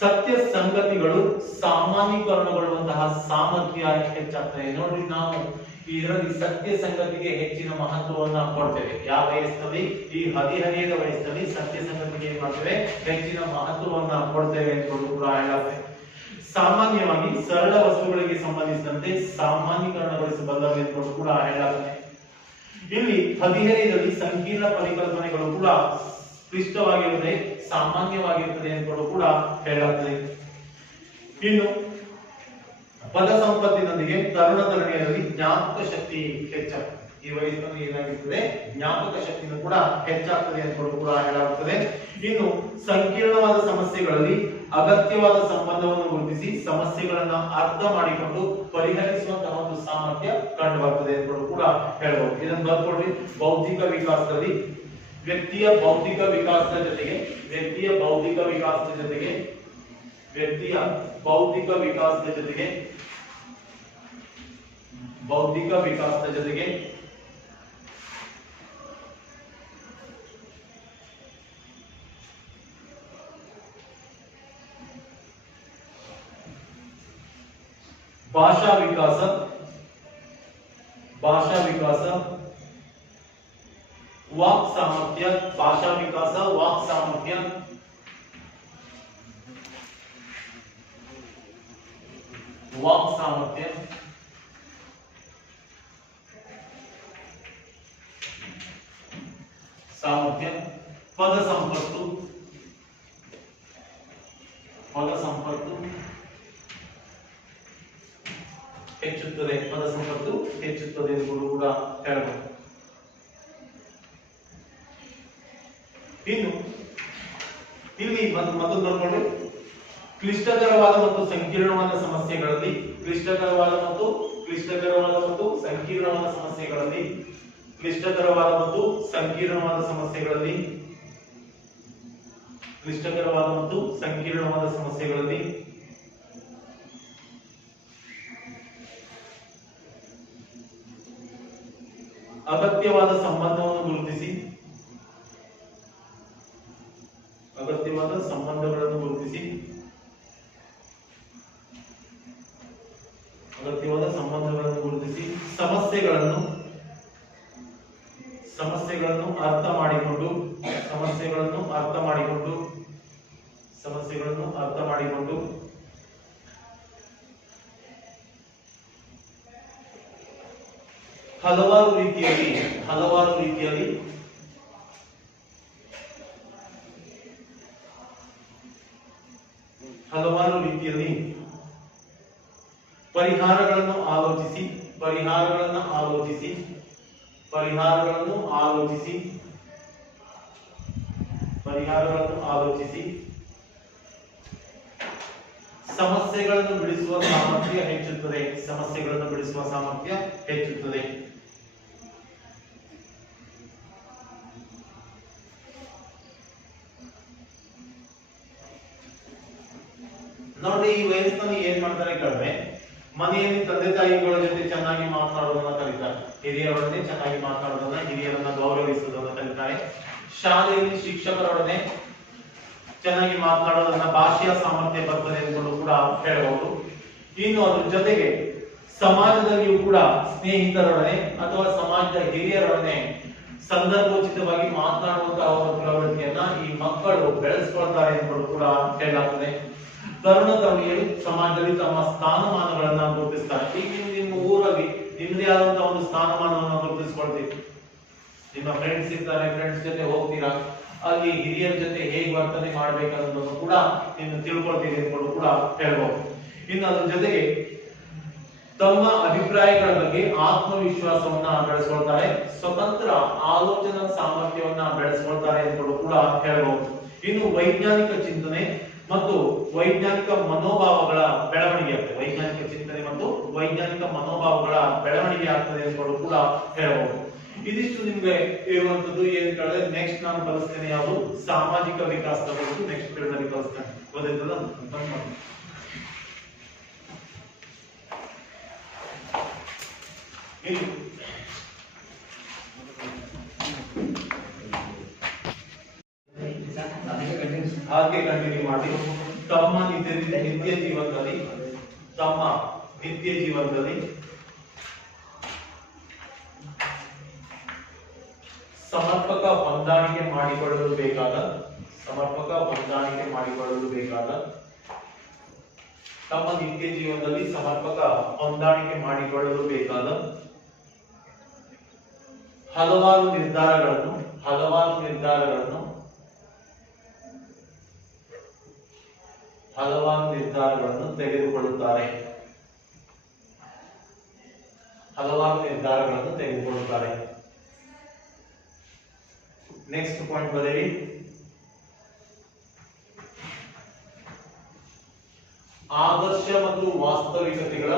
ಸತ್ಯ ಸಂಗತಿಗಳು ಸಾಮಾನ್ಯೀಕರಣಗೊಳ್ಳುವಂತಹ ಸಾಮರ್ಥ್ಯ ಹೆಚ್ಚಾಗ್ತದೆ. ನೋಡ್ರಿ, ನಾವು ಇದರಲ್ಲಿ ಸತ್ಯ ಸಂಗತಿಗೆ ಹೆಚ್ಚಿನ ಮಹತ್ವವನ್ನ ಕೊಡ್ತೇವೆ. ಯಾವ ವಯಸ್ಸಿನಲ್ಲಿ? ಈ ಹದಿಹರೆಯದ ವಯಸ್ಸಿನಲ್ಲಿ ಸತ್ಯ ಸಂಗತಿಗೆ ಏನ್ ಮಾಡ್ತೇವೆ? ಹೆಚ್ಚಿನ ಮಹತ್ವವನ್ನ ಕೊಡ್ತೇವೆ ಅಂತ ಕೂಡ ಹೇಳುತ್ತೆ. ಸಾಮಾನ್ಯವಾಗಿ ಸರಳ ವಸ್ತುಗಳಿಗೆ ಸಂಬಂಧಿಸಿದಂತೆ ಸಾಮಾನ್ಯೀಕರಣಗೊಳಿಸಬಲ್ಲವೆ ಅಂತ ಕೂಡ ಹೇಳುತ್ತೆ. ಇಲ್ಲಿ ಹದಿಹರೆಯದಲ್ಲಿ ಸಂಕೀರ್ಣ ಪರಿಕಲ್ಪನೆಗಳು ಕೂಡ ಕ್ಲಿಷ್ಟವಾಗಿರುತ್ತದೆ, ಸಾಮಾನ್ಯವಾಗಿರುತ್ತದೆ ಎಂದು ಕೂಡ ಹೇಳಲಾಗುತ್ತದೆ. ಇನ್ನು ಪದ ಸಂಪತ್ತಿನೊಂದಿಗೆ ತರುಣ ತರುಣಿಯರಲ್ಲಿ ಜ್ಞಾಪಕ ಶಕ್ತಿ ಹೆಚ್ಚಾಗ್ತದೆ. ಈ ವಯಸ್ಸಿನಲ್ಲಿ ಏನಾಗಿರ್ತದೆ, ಜ್ಞಾಪಕ ಶಕ್ತಿನೂ ಕೂಡ ಹೆಚ್ಚಾಗ್ತದೆ ಅಂತ ಕೂಡ ಹೇಳಲಾಗುತ್ತದೆ. ಇನ್ನು ಸಂಕೀರ್ಣವಾದ ಸಮಸ್ಯೆಗಳಲ್ಲಿ ಅಗತ್ಯವಾದ ಸಂಬಂಧವನ್ನು ಗುರುತಿಸಿ ಸಮಸ್ಯೆಗಳನ್ನ ಅರ್ಥ ಮಾಡಿಕೊಂಡು ಪರಿಹರಿಸುವಂತಹ ಒಂದು ಸಾಮರ್ಥ್ಯ ಕಂಡು ಬರ್ತದೆ ಅಂತ ಕೂಡ ಹೇಳಬಹುದು. ಇದನ್ನು ಬರ್ಕೊಡ್ರಿ. ಬೌದ್ಧಿಕ ವಿಕಾಸದಲ್ಲಿ ವ್ಯಕ್ತಿಯ ಬೌದ್ಧಿಕ ವಿಕಾಸದ ಜೊತೆಗೆ ವ್ಯಕ್ತಿಯ ಬೌದ್ಧಿಕ ವಿಕಾಸದ ಜೊತೆಗೆ ಭಾಷಾ ವಿಕಾಸ, ವಾಕ್ ಸಾಮರ್ಥ್ಯ, ಭಾಷಾ ವಿಕಾಸ, ವಾಕ್ ಸಾಮರ್ಥ್ಯ, ಪದ ಸಂಪತ್ತು ಹೆಚ್ಚುತ್ತದೆ ಎಂದು ಕೂಡ ಹೇಳಬಹುದು. ಇನ್ನು ಇಲ್ಲಿ ಮತ್ತೊಂದು ನೋಡಿಕೊಳ್ಳಿ. ಕ್ಲಿಷ್ಟಕರವಾದ ಮತ್ತು ಸಂಕೀರ್ಣವಾದ ಸಮಸ್ಯೆಗಳಲ್ಲಿ ಅಗತ್ಯವಾದ ಸಂಬಂಧಗಳನ್ನು ಗುರುತಿಸಿ ಸಮಸ್ಯೆಗಳನ್ನು ಅರ್ಥ ಮಾಡಿಕೊಂಡು ಹಲವಾರು ರೀತಿಯಲ್ಲಿ ಪರಿಹಾರಗಳನ್ನು ಆಲೋಚಿಸಿ ಸಮಸ್ಯೆಗಳನ್ನು ಬಿಡಿಸುವ ಸಾಮರ್ಥ್ಯ ಹೆಚ್ಚುತ್ತದೆ. ನೋಡಿ, ಈ ವಯಸ್ಸಿನಲ್ಲಿ ಏನ್ ಮಾಡ್ತಾರೆ ಕೇಳಿದ್ರೆ, ಮನೆಯಲ್ಲಿ ತಂದೆ ತಾಯಿಗಳ ಜೊತೆ ಚೆನ್ನಾಗಿ ಮಾತನಾಡೋದನ್ನ ಕಲಿತಾರೆ, ಹಿರಿಯರೊಡನೆ ಚೆನ್ನಾಗಿ ಮಾತನಾಡೋದನ್ನ, ಹಿರಿಯರನ್ನ ಗೌರವಿಸುವುದನ್ನ ಕಲಿತಾರೆ. ಶಾಲೆಯಲ್ಲಿ ಶಿಕ್ಷಕರೊಡನೆ ಚೆನ್ನಾಗಿ ಮಾತನಾಡೋದನ್ನ, ಭಾಷೆಯ ಸಾಮರ್ಥ್ಯ ಬರ್ತದೆ ಎಂದು ಕೂಡ ಹೇಳಬಹುದು. ಇನ್ನು ಅದ್ರ ಜೊತೆಗೆ ಸಮಾಜದಲ್ಲಿಯೂ ಕೂಡ ಸ್ನೇಹಿತರೊಡನೆ ಅಥವಾ ಸಮಾಜದ ಹಿರಿಯರೊಡನೆ ಸಂದರ್ಭೋಚಿತವಾಗಿ ಮಾತನಾಡುವಂತಹ ಒಂದು ಪ್ರವೃತ್ತಿಯನ್ನ ಈ ಮಕ್ಕಳು ಬೆಳೆಸ್ಕೊಳ್ತಾರೆ ಎಂದು ಕೂಡ ಹೇಳಲಾಗ್ತದೆ. ತರುಣ ತರುಣಿಯರು ಸಮಾಜದಲ್ಲಿ ತಮ್ಮ ಸ್ಥಾನಮಾನಗಳನ್ನ ಗುರುತಿಸ್ತಾರೆ. ಈಗ ನಿಮ್ಮ ಊರಲ್ಲಿ ನಿಮ್ಮದೇ ಆದಂತಹ ಒಂದು ಸ್ಥಾನಮಾನವನ್ನು ಗುರುತಿಸ್ಕೊಳ್ತೀವಿ. ನಿಮ್ಮ ಫ್ರೆಂಡ್ಸ್ ಇರ್ತಾರೆ, ಫ್ರೆಂಡ್ಸ್ ಜೊತೆ ಹೋಗ್ತೀರಾ, ಅಲ್ಲಿ ಹಿರಿಯರ ಜೊತೆ ಹೇಗೆ ವರ್ತನೆ ಮಾಡ್ಬೇಕನ್ನೋದನ್ನು ಕೂಡ ನೀವು ತಿಳ್ಕೊಳ್ತೀರಿ ಎಂದು ಕೂಡ ಹೇಳ್ಬಹುದು. ಇನ್ನು ಅದ್ರ ಜೊತೆಗೆ ತಮ್ಮ ಅಭಿಪ್ರಾಯಗಳ ಬಗ್ಗೆ ಆತ್ಮವಿಶ್ವಾಸವನ್ನ ಬೆಳೆಸ್ಕೊಳ್ತಾರೆ, ಸ್ವತಂತ್ರ ಆಲೋಚನಾ ಸಾಮರ್ಥ್ಯವನ್ನ ಬೆಳೆಸ್ಕೊಳ್ತಾರೆ ಎಂದು ಕೂಡ ಹೇಳಬಹುದು. ಇನ್ನು ವೈಜ್ಞಾನಿಕ ಚಿಂತನೆ ಮತ್ತು ವೈಜ್ಞಾನಿಕ ಮನೋಭಾವಗಳ ಬೆಳವಣಿಗೆ ಆಗ್ತದೆ. ವೈಜ್ಞಾನಿಕ ಚಿಂತನೆ ಮತ್ತು ವೈಜ್ಞಾನಿಕ ಮನೋಭಾವಗಳ ಬೆಳವಣಿಗೆ ಆಗ್ತದೆ ಎಂದು ಕೂಡ ಹೇಳಬಹುದು. ಇದಿಷ್ಟು ನಿಮ್ಗೆ ಇರುವಂತದ್ದು. ಏನ್ ಕೇಳಿದ್ರೆ ನೆಕ್ಸ್ಟ್ ನಾನು ಕಲಿಸ್ತೇನೆ ಯಾವುದು, ಸಾಮಾಜಿಕ ವಿಕಾಸದ ಬಗ್ಗೆ ನೆಕ್ಸ್ಟ್ ಪೀರಿಯಡ್ ಕಲಿಸ್ತೇನೆ. ಗೊತ್ತಾಯ್ತಲ್ಲ? ಹಾಗೆ ಕಂಟಿನ್ಯೂ ಮಾಡಿ. ತಮ್ಮ ನಿತ್ಯ ಜೀವನದಲ್ಲಿ ಸಮರ್ಪಕ ಹೊಂದಾಣಿಕೆ ಮಾಡಿಕೊಳ್ಳಲು ಬೇಕಾದ ತಮ್ಮ ನಿತ್ಯ ಜೀವನದಲ್ಲಿ ಸಮರ್ಪಕ ಹೊಂದಾಣಿಕೆ ಮಾಡಿಕೊಳ್ಳಲು ಬೇಕಾದ ಹಲವಾರು ನಿರ್ಧಾರಗಳನ್ನು ಹಲವಾರು ನಿರ್ಧಾರಗಳನ್ನು ತೆಗೆದುಕೊಳ್ಳುತ್ತಾರೆ. ಹಲವಾರು ನಿರ್ಧಾರಗಳನ್ನು ತೆಗೆದುಕೊಳ್ಳುತ್ತಾರೆ. ನೆಕ್ಸ್ಟ್ ಪಾಯಿಂಟ್ ಬರೆಯಿರಿ. ಆದರ್ಶ ಮತ್ತು ವಾಸ್ತವಿಕತೆಗಳ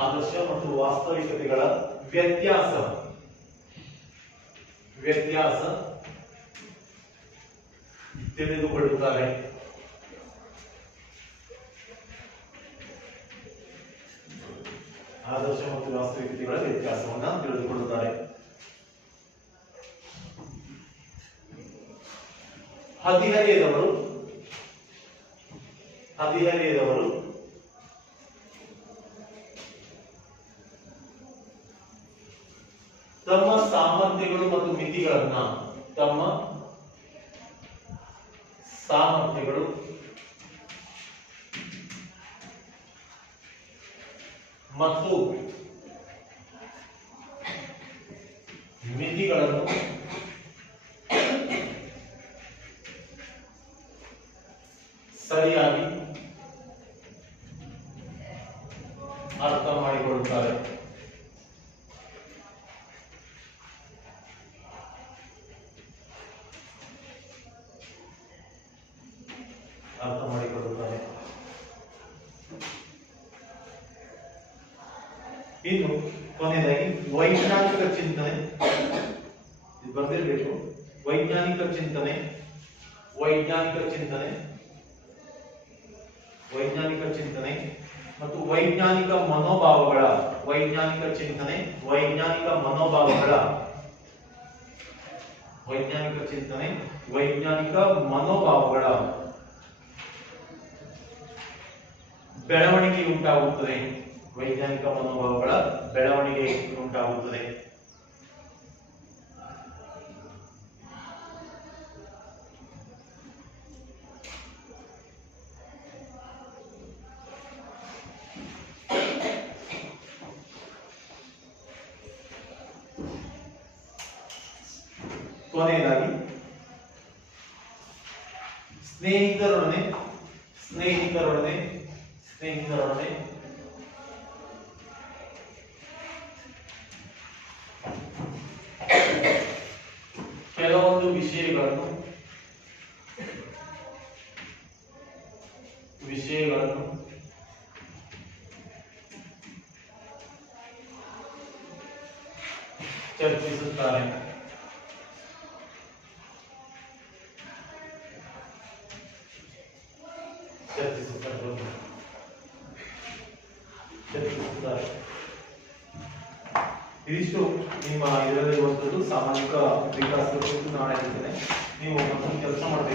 ಆದರ್ಶ ಮತ್ತು ವಾಸ್ತವಿಕತೆಗಳ ವ್ಯತ್ಯಾಸ ತಿಳಿದುಕೊಳ್ಳುತ್ತಾರೆ. ಆದರ್ಶ ಮತ್ತು ವಾಸ್ತವಿಕತೆಗಳ ವ್ಯತ್ಯಾಸವನ್ನು ತಿಳಿದುಕೊಳ್ಳುತ್ತಾರೆ. ಹದಿಹರೆಯದವರು ತಮ್ಮ ಸಾಮರ್ಥ್ಯಗಳು ಮತ್ತು ಮಿತಿಗಳನ್ನ ಮತ್ತು ಮಿತಿಗಳನ್ನು ಸರಿಯಾಗಿ ಅರ್ಥ ಮಾಡಿಕೊಳ್ಳುತ್ತಾರೆ. ಇನ್ನು ಕೊನೆಯದಾಗಿ ವೈಜ್ಞಾನಿಕ ಚಿಂತನೆ ಬರೆದಿರಬೇಕು. ವೈಜ್ಞಾನಿಕ ಚಿಂತನೆ ಮತ್ತು ವೈಜ್ಞಾನಿಕ ಮನೋಭಾವಗಳ ಬೆಳವಣಿಗೆ ಉಂಟಾಗುತ್ತದೆ. ಕೊನೆಯದಾಗಿ ಸ್ನೇಹಿತರೊಡನೆ ಕೆಲವೊಂದು ವಿಷಯಗಳನ್ನು ಚರ್ಚಿಸುತ್ತಾರೆ. ಇದಿಷ್ಟು ನಿಮ್ಮ ಇದರಲ್ಲಿ ಒಂದು ಸಾಮಾಜಿಕ ವಿಕಾಸದ ಕುರಿತು ನಾನು ಹೇಳ್ತೇನೆ. ನೀವು ಮತ್ತೊಂದು ಕೆಲಸ ಮಾಡಬೇಕು.